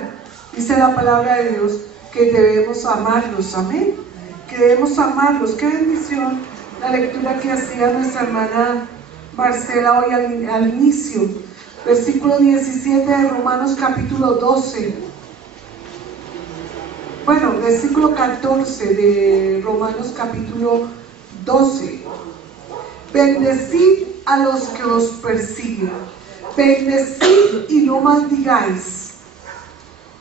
Dice la palabra de Dios que debemos amarlos, amén. Que debemos amarlos. Qué bendición la lectura que hacía nuestra hermana Marcela hoy al inicio. Versículo 17 de Romanos capítulo 12. Bueno, versículo 14 de Romanos capítulo 12. Bendecid a los que os persiguen, bendecid y no maldigáis.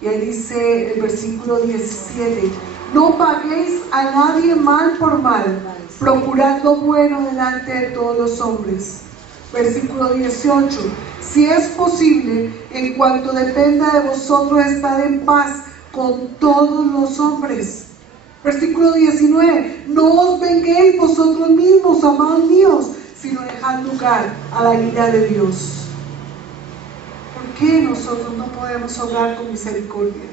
Y ahí dice el versículo 17, no paguéis a nadie mal por mal, procurad lo bueno delante de todos los hombres. Versículo 18, si es posible, en cuanto dependa de vosotros, estad en paz con todos los hombres. Versículo 19, no os venguéis vosotros mismos, amados míos, sino dejad lugar a la ira de Dios. ¿Por qué nosotros no podemos obrar con misericordia?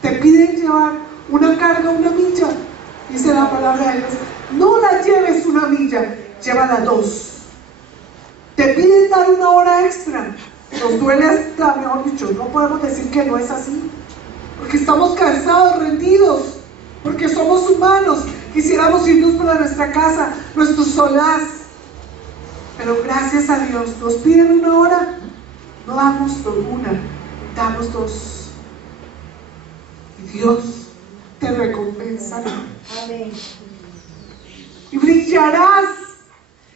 Te piden llevar una carga, una milla, dice la palabra de Dios, no la lleves una milla, llévala 2. Te piden dar una hora extra, nos duele hasta, mejor dicho, no podemos decir que no es así, porque estamos cansados, rendidos, porque somos humanos, quisiéramos irnos para nuestra casa, nuestro solaz, pero gracias a Dios, nos piden una hora, no damos una, damos 2, y Dios te recompensará. Amén. Y brillarás,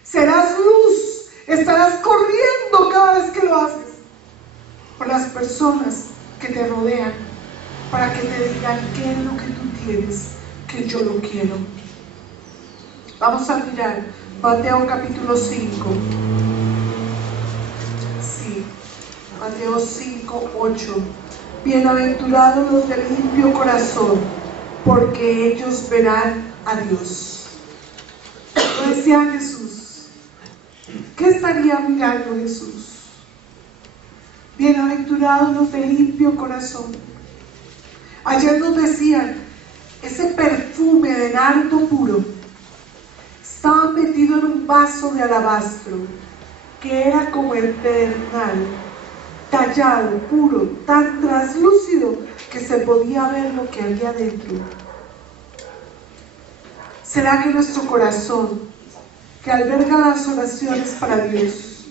serás luz, estarás corriendo cada vez que lo haces por las personas que te rodean, para que te digan qué es lo que tú tienes, que yo lo quiero. Vamos a mirar Mateo capítulo 5. Sí, Mateo 5, 8. Bienaventurados los de limpio corazón, porque ellos verán a Dios. Lo decía Jesús. ¿Qué estaría mirando Jesús? Bienaventurados los de limpio corazón. Ayer nos decían, ese perfume de nardo puro estaba metido en un vaso de alabastro que era como el pedernal, tallado, puro, tan translúcido que se podía ver lo que había dentro. ¿Será que nuestro corazón, que alberga las oraciones para Dios,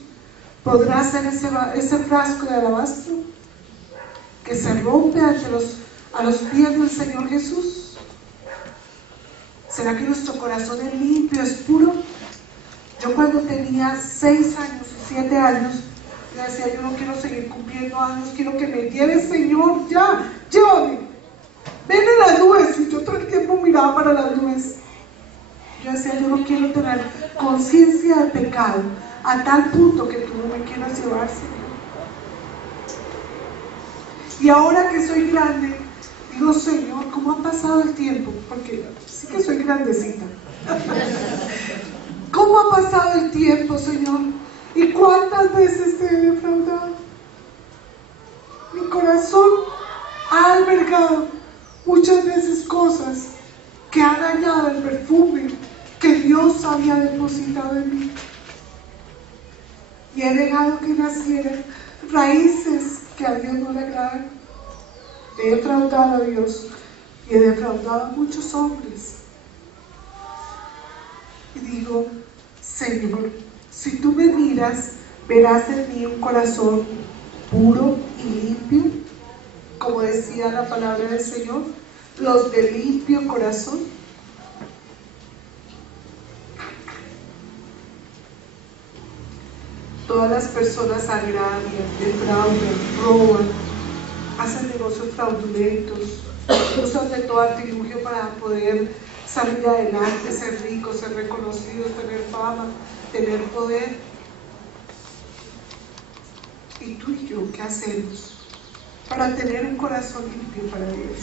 podrá ser ese frasco de alabastro que se rompe a los pies del Señor Jesús? ¿Será que nuestro corazón es limpio, es puro? Yo cuando tenía 6 años, 7 años, yo decía, yo no quiero seguir cumpliendo años, quiero que me lleve, Señor, ya, llévame. Ven a las nubes, y yo todo el tiempo miraba para las nubes. Yo decía, yo no quiero tener conciencia de pecado a tal punto que tú no me quieras llevar, Señor. Y ahora que soy grande, digo, Señor, ¿cómo ha pasado el tiempo? Porque sí que soy grandecita. ¿Cómo ha pasado el tiempo, Señor? ¿Y cuántas veces te he defraudado? Mi corazón ha albergado muchas veces cosas que han dañado el perfume que Dios había depositado en mí. Y he dejado que nacieran raíces que a Dios no le agradan. He defraudado a Dios y he defraudado a muchos hombres. Y digo, Señor, si tú me miras, verás en mí un corazón puro y limpio, como decía la palabra del Señor, los de limpio corazón. Todas las personas agravian, defraudan, roban, hacen negocios fraudulentos, usan de todo artilugio para poder salir adelante, ser ricos, ser reconocidos, tener fama, tener poder. ¿Y tú y yo qué hacemos para tener un corazón limpio para Dios?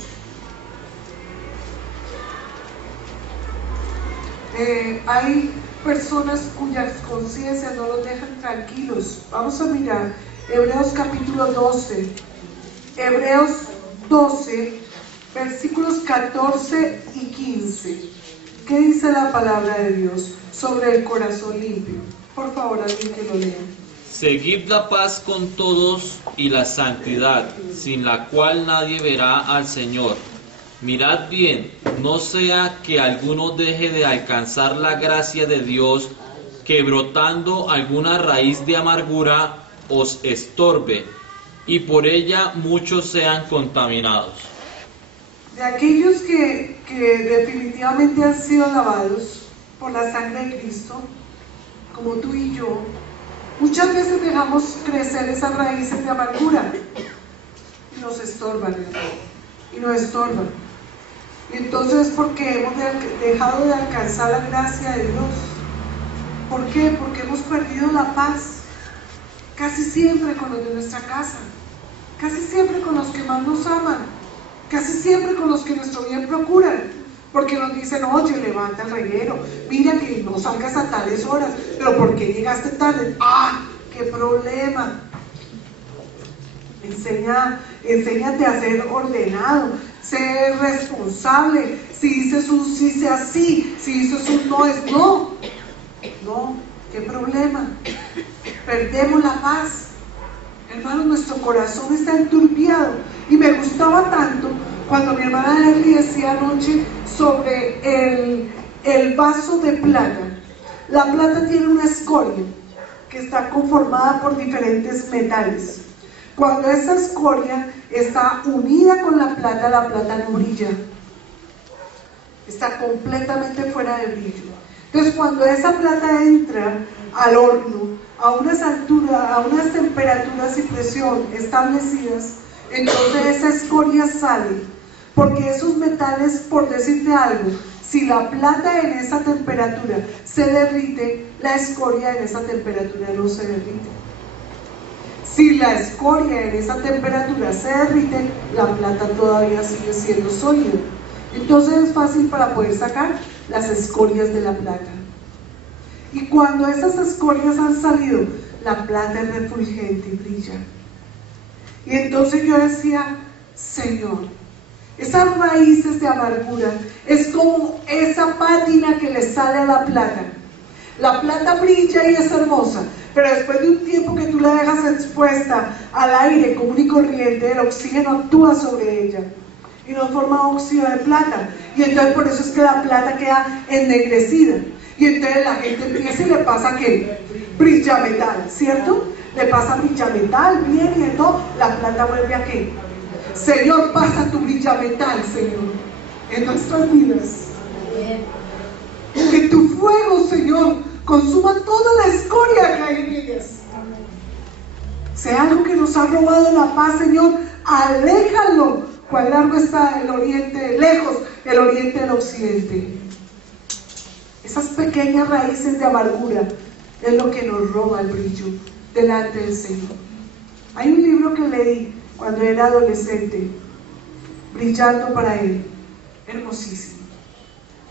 Hay personas cuyas conciencias no los dejan tranquilos. Vamos a mirar Hebreos capítulo 12. Hebreos 12, versículos 14 y 15. ¿Qué dice la palabra de Dios sobre el corazón limpio? Por favor, alguien que lo lea. Seguid la paz con todos y la santidad, sin la cual nadie verá al Señor. Mirad bien, no sea que alguno deje de alcanzar la gracia de Dios, que brotando alguna raíz de amargura os estorbe, y por ella muchos sean contaminados. De aquellos que definitivamente han sido lavados por la sangre de Cristo, como tú y yo, muchas veces dejamos crecer esas raíces de amargura y nos estorban, y nos estorban. Y entonces, porque hemos dejado de alcanzar la gracia de Dios. ¿Por qué? Porque hemos perdido la paz, casi siempre con los de nuestra casa, casi siempre con los que más nos aman, casi siempre con los que nuestro bien procuran, porque nos dicen: oye, levanta el reguero, mira que no salgas a tales horas, pero ¿por qué llegaste tarde? ¡Ah, qué problema! Enséñate a ser ordenado, ser responsable. Si dices un sí, sea sí, si dices un no, es no. No, qué problema. Perdemos la paz. Hermanos, nuestro corazón está enturbiado. Y me gustaba tanto cuando mi hermana Eli decía anoche sobre el vaso de plata. La plata tiene una escoria que está conformada por diferentes metales. Cuando esa escoria está unida con la plata no brilla. Está completamente fuera de brillo. Entonces, cuando esa plata entra al horno, a unas alturas, a unas temperaturas y presión establecidas, entonces esa escoria sale. Porque esos metales, por decirte algo, si la plata en esa temperatura se derrite, la escoria en esa temperatura no se derrite. Si la escoria en esa temperatura se derrite, la plata todavía sigue siendo sólida. Entonces es fácil para poder sacar las escorias de la plata. Y cuando esas escorias han salido, la plata es refulgente y brilla. Y entonces yo decía: Señor, esas raíces de amargura es como esa pátina que le sale a la plata. La plata brilla y es hermosa, pero después de un tiempo que tú la dejas expuesta al aire común y corriente, el oxígeno actúa sobre ella y no forma óxido de plata. Y entonces por eso es que la plata queda ennegrecida. Y entonces la gente empieza y le pasa ¿qué? Brilla metal, ¿cierto? Le pasa brilla metal, bien, y entonces la plata vuelve a ¿qué? Señor, pasa tu brilla metal, Señor, en nuestras vidas. Que tu fuego, Señor, consuma toda la escoria que hay en ellas. Sea algo que nos ha robado la paz, Señor, aléjalo. Cuán largo está el oriente, lejos el oriente del occidente. Esas pequeñas raíces de amargura es lo que nos roba el brillo delante del Señor. Hay un libro que leí cuando era adolescente, Brillando para Él. Hermosísimo,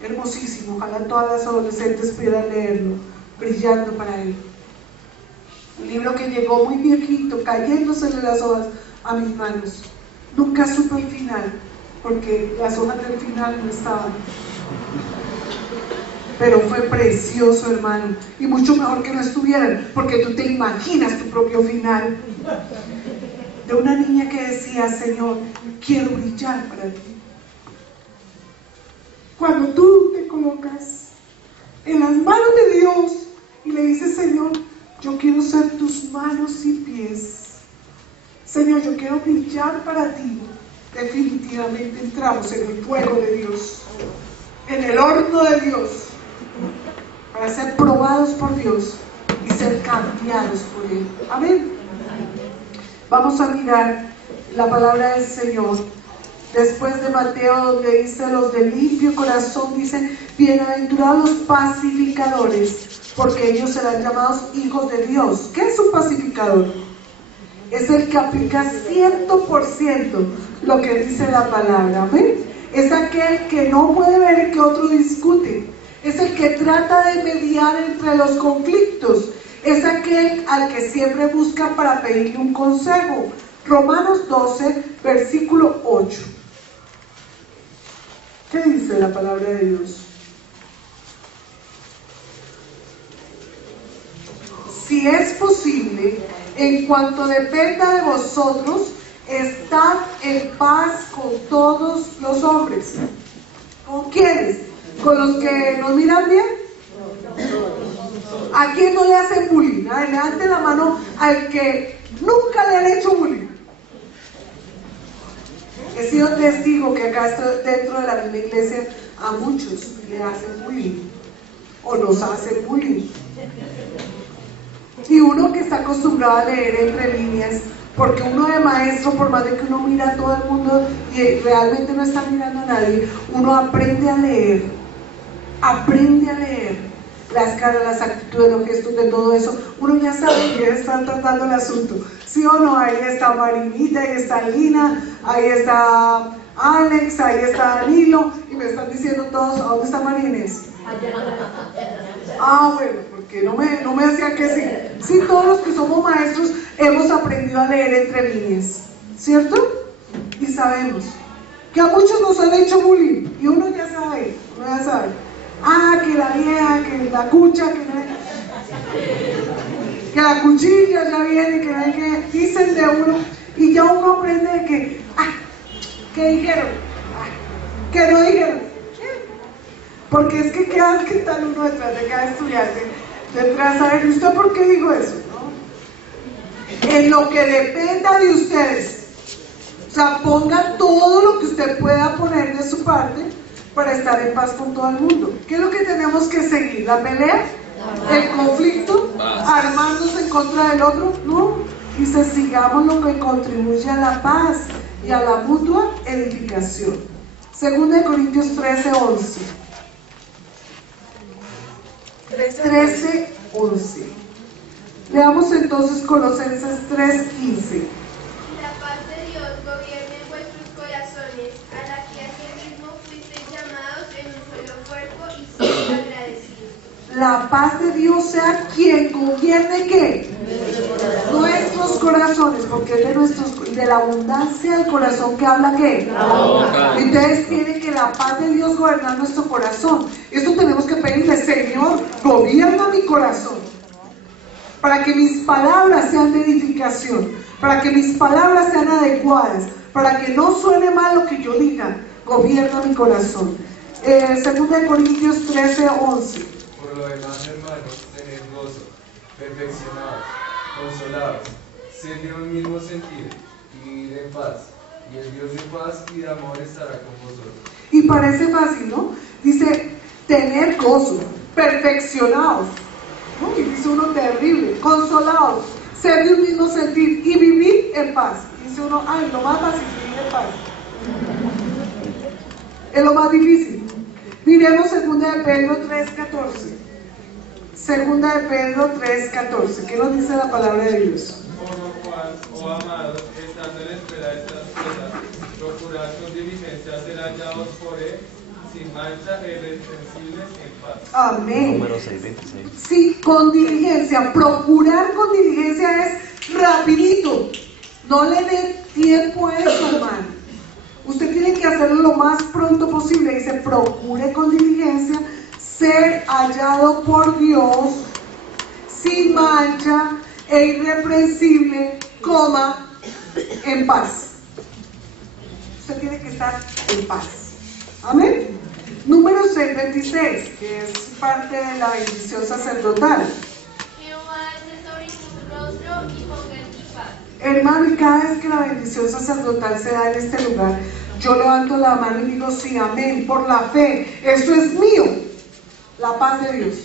hermosísimo. Ojalá todas las adolescentes pudieran leerlo. Brillando para Él. Un libro que llegó muy viejito, cayéndosele las hojas a mis manos. Nunca supe el final, porque las hojas del final no estaban. Pero fue precioso, hermano, y mucho mejor que no estuvieran, porque tú te imaginas tu propio final. De una niña que decía: Señor, quiero brillar para ti. Cuando tú te colocas en las manos de Dios y le dices: Señor, yo quiero ser tus manos y pies. Señor, yo quiero brillar para ti. Definitivamente entramos en el fuego de Dios, en el horno de Dios, para ser probados por Dios y ser cambiados por Él. Amén. Vamos a mirar la palabra del Señor. Después de Mateo, donde dice: los de limpio corazón, dice: bienaventurados los pacificadores, porque ellos serán llamados hijos de Dios. ¿Qué es un pacificador? Es el que aplica 100% lo que dice la palabra. ¿Amén? Es aquel que no puede ver que otro discute. es el que trata de mediar entre los conflictos, es aquel al que siempre busca para pedirle un consejo. Romanos 12, versículo 8. ¿Qué dice la palabra de Dios? Si es posible, en cuanto dependa de vosotros, estad en paz con todos los hombres. ¿Con quiénes? ¿Con los que nos miran bien? ¿A quién no le hacen bullying? Levante la mano al que nunca le han hecho bullying. He sido testigo que acá dentro de la misma iglesia a muchos le hacen bullying o nos hacen bullying. Y uno que está acostumbrado a leer entre líneas, porque uno de maestro, por más de que uno mira a todo el mundo y realmente no está mirando a nadie, uno aprende a leer las caras, las actitudes, los gestos, de todo eso. Uno ya sabe quién está tratando el asunto, ¿sí o no? Ahí está Marinita, ahí está Lina, ahí está Alex, ahí está Danilo, y me están diciendo todos, ¿a dónde está Marines? Ah, bueno, porque no me hacía que sí. Sí, todos los que somos maestros hemos aprendido a leer entre líneas, ¿cierto? Y sabemos que a muchos nos han hecho bullying, y uno ya sabe. Ah, que la vieja, que la cucha, que la cuchilla ya viene, que no hay que dicen de uno, y ya uno aprende de que, ¿qué dijeron? ¿Qué no dijeron? Porque es que ¿qué tal uno detrás de cada estudiante? Detrás, a ver, ¿usted por qué dijo eso? ¿No? En lo que dependa de ustedes, o sea, ponga todo lo que usted pueda poner de su parte para estar en paz con todo el mundo. ¿Qué es lo que tenemos que seguir? ¿La pelea? ¿El conflicto? ¿Armándose en contra del otro? No. Dice, sigamos lo que contribuye a la paz y a la mutua edificación. 2 Corintios 13, 11. 13, 11. Leamos entonces Colosenses 3, 15. La paz de Dios gobierne en vuestros corazones, a la que asimismo fuisteis llamados en un solo cuerpo y sed agradecidos. La paz de Dios sea quien gobierne ¿qué? Nuestros corazones, porque es de la abundancia del corazón que habla ¿qué? Entonces tiene que la paz de Dios gobernar nuestro corazón. Esto tenemos que pedirle, Señor, gobierna mi corazón, para que mis palabras sean de edificación, para que mis palabras sean adecuadas, para que no suene mal lo que yo diga. Gobierna mi corazón. 2 Corintios 13, 11. Por lo demás, hermanos, tened gozo, perfeccionados, consolados, sed de un mismo sentir y vivid en paz, y el Dios de paz y de amor estará con vosotros. Y parece fácil, ¿no? Dice, tener gozo, perfeccionados, ¿no? Y dice uno terrible, consolados, ser de un mismo sentir y vivir en paz. Dice uno, lo más fácil, vivir en paz. Es lo más difícil. Miremos 2 de Pedro 3:14. 2 de Pedro 3:14. ¿Qué nos dice la palabra de Dios? Por lo cual, oh amados, estando en espera de estas cosas, procurad con diligencia ser hallados por Él, sin mancha e irreprensibles en paz. Amén. Número 6:26. Sí, con diligencia. Procurar con diligencia es rapidito. No le dé tiempo a eso, hermano. Usted tiene que hacerlo lo más pronto posible. Dice, procure con diligencia ser hallado por Dios, sin mancha e irreprensible, en paz. Usted tiene que estar en paz. Amén. Número 6:26, que es parte de la bendición sacerdotal. Jehová alce sobre tu rostro y ponga en ti paz. Hermano, y cada vez que la bendición sacerdotal se da en este lugar, yo levanto la mano y digo, sí, amén, por la fe, eso es mío, la paz de Dios.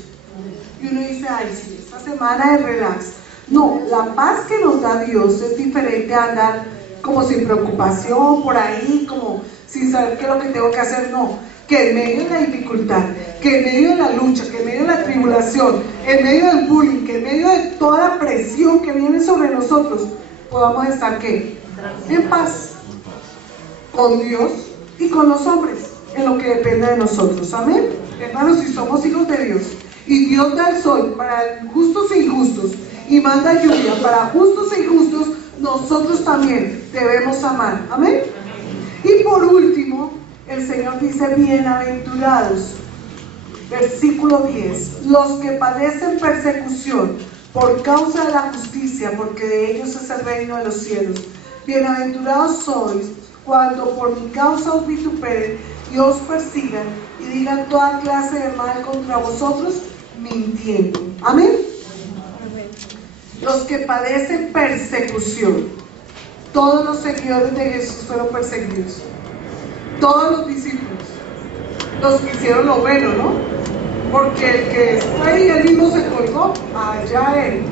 Y uno dice, ay, sí, esta semana de relax. No, la paz que nos da Dios es diferente a andar como sin preocupación, por ahí, como sin saber qué es lo que tengo que hacer. No, que en medio de la dificultad, que en medio de la lucha, que en medio de la tribulación, en medio del bullying, que en medio de toda la presión que viene sobre nosotros, podamos estar ¿qué? En paz con Dios y con los hombres, en lo que dependa de nosotros. Amén. Hermanos, si somos hijos de Dios y Dios da el sol para justos e injustos y manda lluvia para justos e injustos, nosotros también debemos amar. Amén. Y por último, el Señor dice: bienaventurados, versículo 10, los que padecen persecución por causa de la justicia, porque de ellos es el reino de los cielos. Bienaventurados sois cuando por mi causa os vituperen y os persigan y digan toda clase de mal contra vosotros, mintiendo. Amén. Los que padecen persecución. Todos los seguidores de Jesús fueron perseguidos. Todos los discípulos. Los que hicieron lo bueno, ¿no? Porque el que fue y él mismo se colgó, allá él.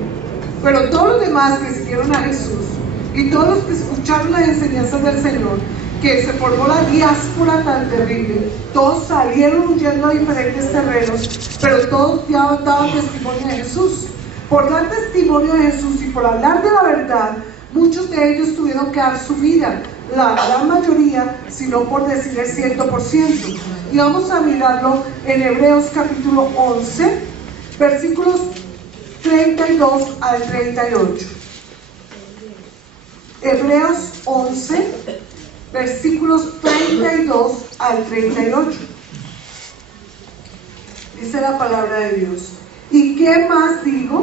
Pero todos los demás que siguieron a Jesús y todos los que escucharon las enseñanzas del Señor, que se formó la diáspora tan terrible, todos salieron huyendo a diferentes terrenos, pero todos ya daban testimonio de Jesús. Por dar testimonio de Jesús y por hablar de la verdad, muchos de ellos tuvieron que dar su vida, la gran mayoría, si no por decir el 100%. Y vamos a mirarlo en Hebreos capítulo 11, versículos 32 al 38. Hebreos 11, versículos 32 al 38. Dice la palabra de Dios: ¿y qué más digo?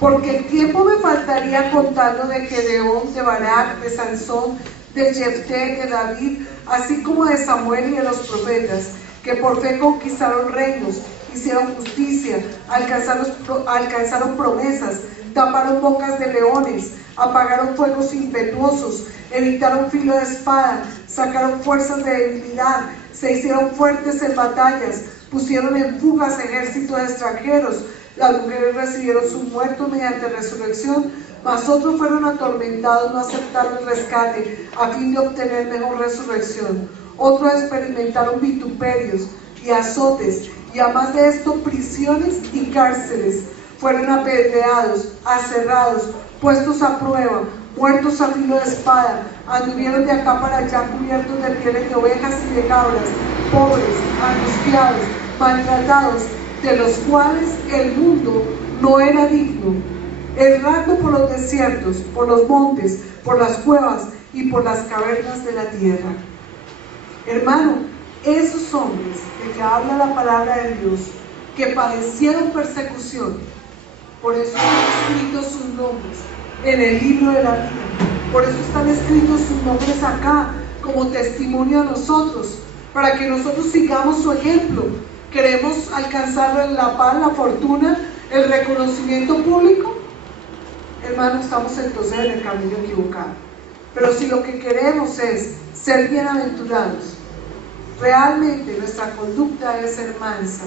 Porque el tiempo me faltaría contando de Gedeón, de Barak, de Sansón, de Jefté, de David, así como de Samuel y de los profetas, que por fe conquistaron reinos, hicieron justicia, alcanzaron promesas, taparon bocas de leones, apagaron fuegos impetuosos, evitaron filo de espada, sacaron fuerzas de debilidad, se hicieron fuertes en batallas, pusieron en fugas ejércitos extranjeros. Las mujeres recibieron sus muertos mediante resurrección, mas otros fueron atormentados, no aceptaron el rescate a fin de obtener mejor resurrección. Otros experimentaron vituperios y azotes, y además de esto prisiones y cárceles. Fueron apedreados, aserrados, puestos a prueba, muertos a filo de espada, anduvieron de acá para allá cubiertos de pieles de ovejas y de cabras, pobres, angustiados, maltratados, de los cuales el mundo no era digno, errando por los desiertos, por los montes, por las cuevas y por las cavernas de la tierra. Hermano, esos hombres de que habla la palabra de Dios, que padecieron persecución, por eso están escritos sus nombres en el libro de la vida, por eso están escritos sus nombres acá como testimonio a nosotros, para que nosotros sigamos su ejemplo. ¿Queremos alcanzar la paz, la fortuna, el reconocimiento público? Hermano, estamos entonces en el camino equivocado. Pero si lo que queremos es ser bienaventurados, realmente nuestra conducta debe ser mansa,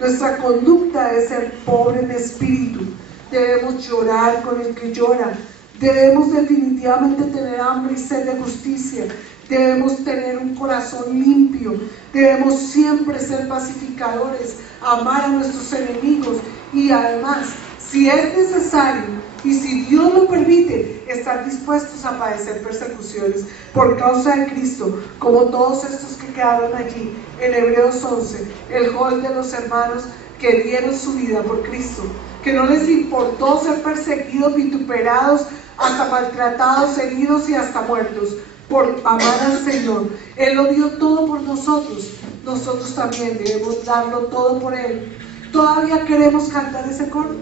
nuestra conducta debe ser pobre en espíritu. Debemos llorar con el que llora, debemos definitivamente tener hambre y sed de justicia, debemos tener un corazón limpio, debemos siempre ser pacificadores, amar a nuestros enemigos y además, si es necesario y si Dios lo permite, estar dispuestos a padecer persecuciones por causa de Cristo, como todos estos que quedaron allí en Hebreos 11, el hall de los hermanos que dieron su vida por Cristo, que no les importó ser perseguidos, vituperados, hasta maltratados, heridos y hasta muertos, por amar al Señor. Él lo dio todo por nosotros, nosotros también debemos darlo todo por Él. ¿Todavía queremos cantar ese coro?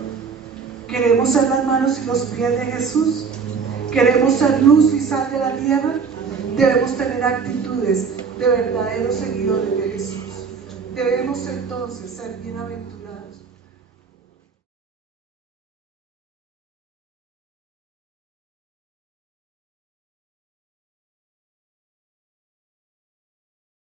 ¿Queremos ser las manos y los pies de Jesús? ¿Queremos ser luz y sal de la tierra? Debemos tener actitudes de verdaderos seguidores de Jesús. Debemos entonces ser bienaventurados.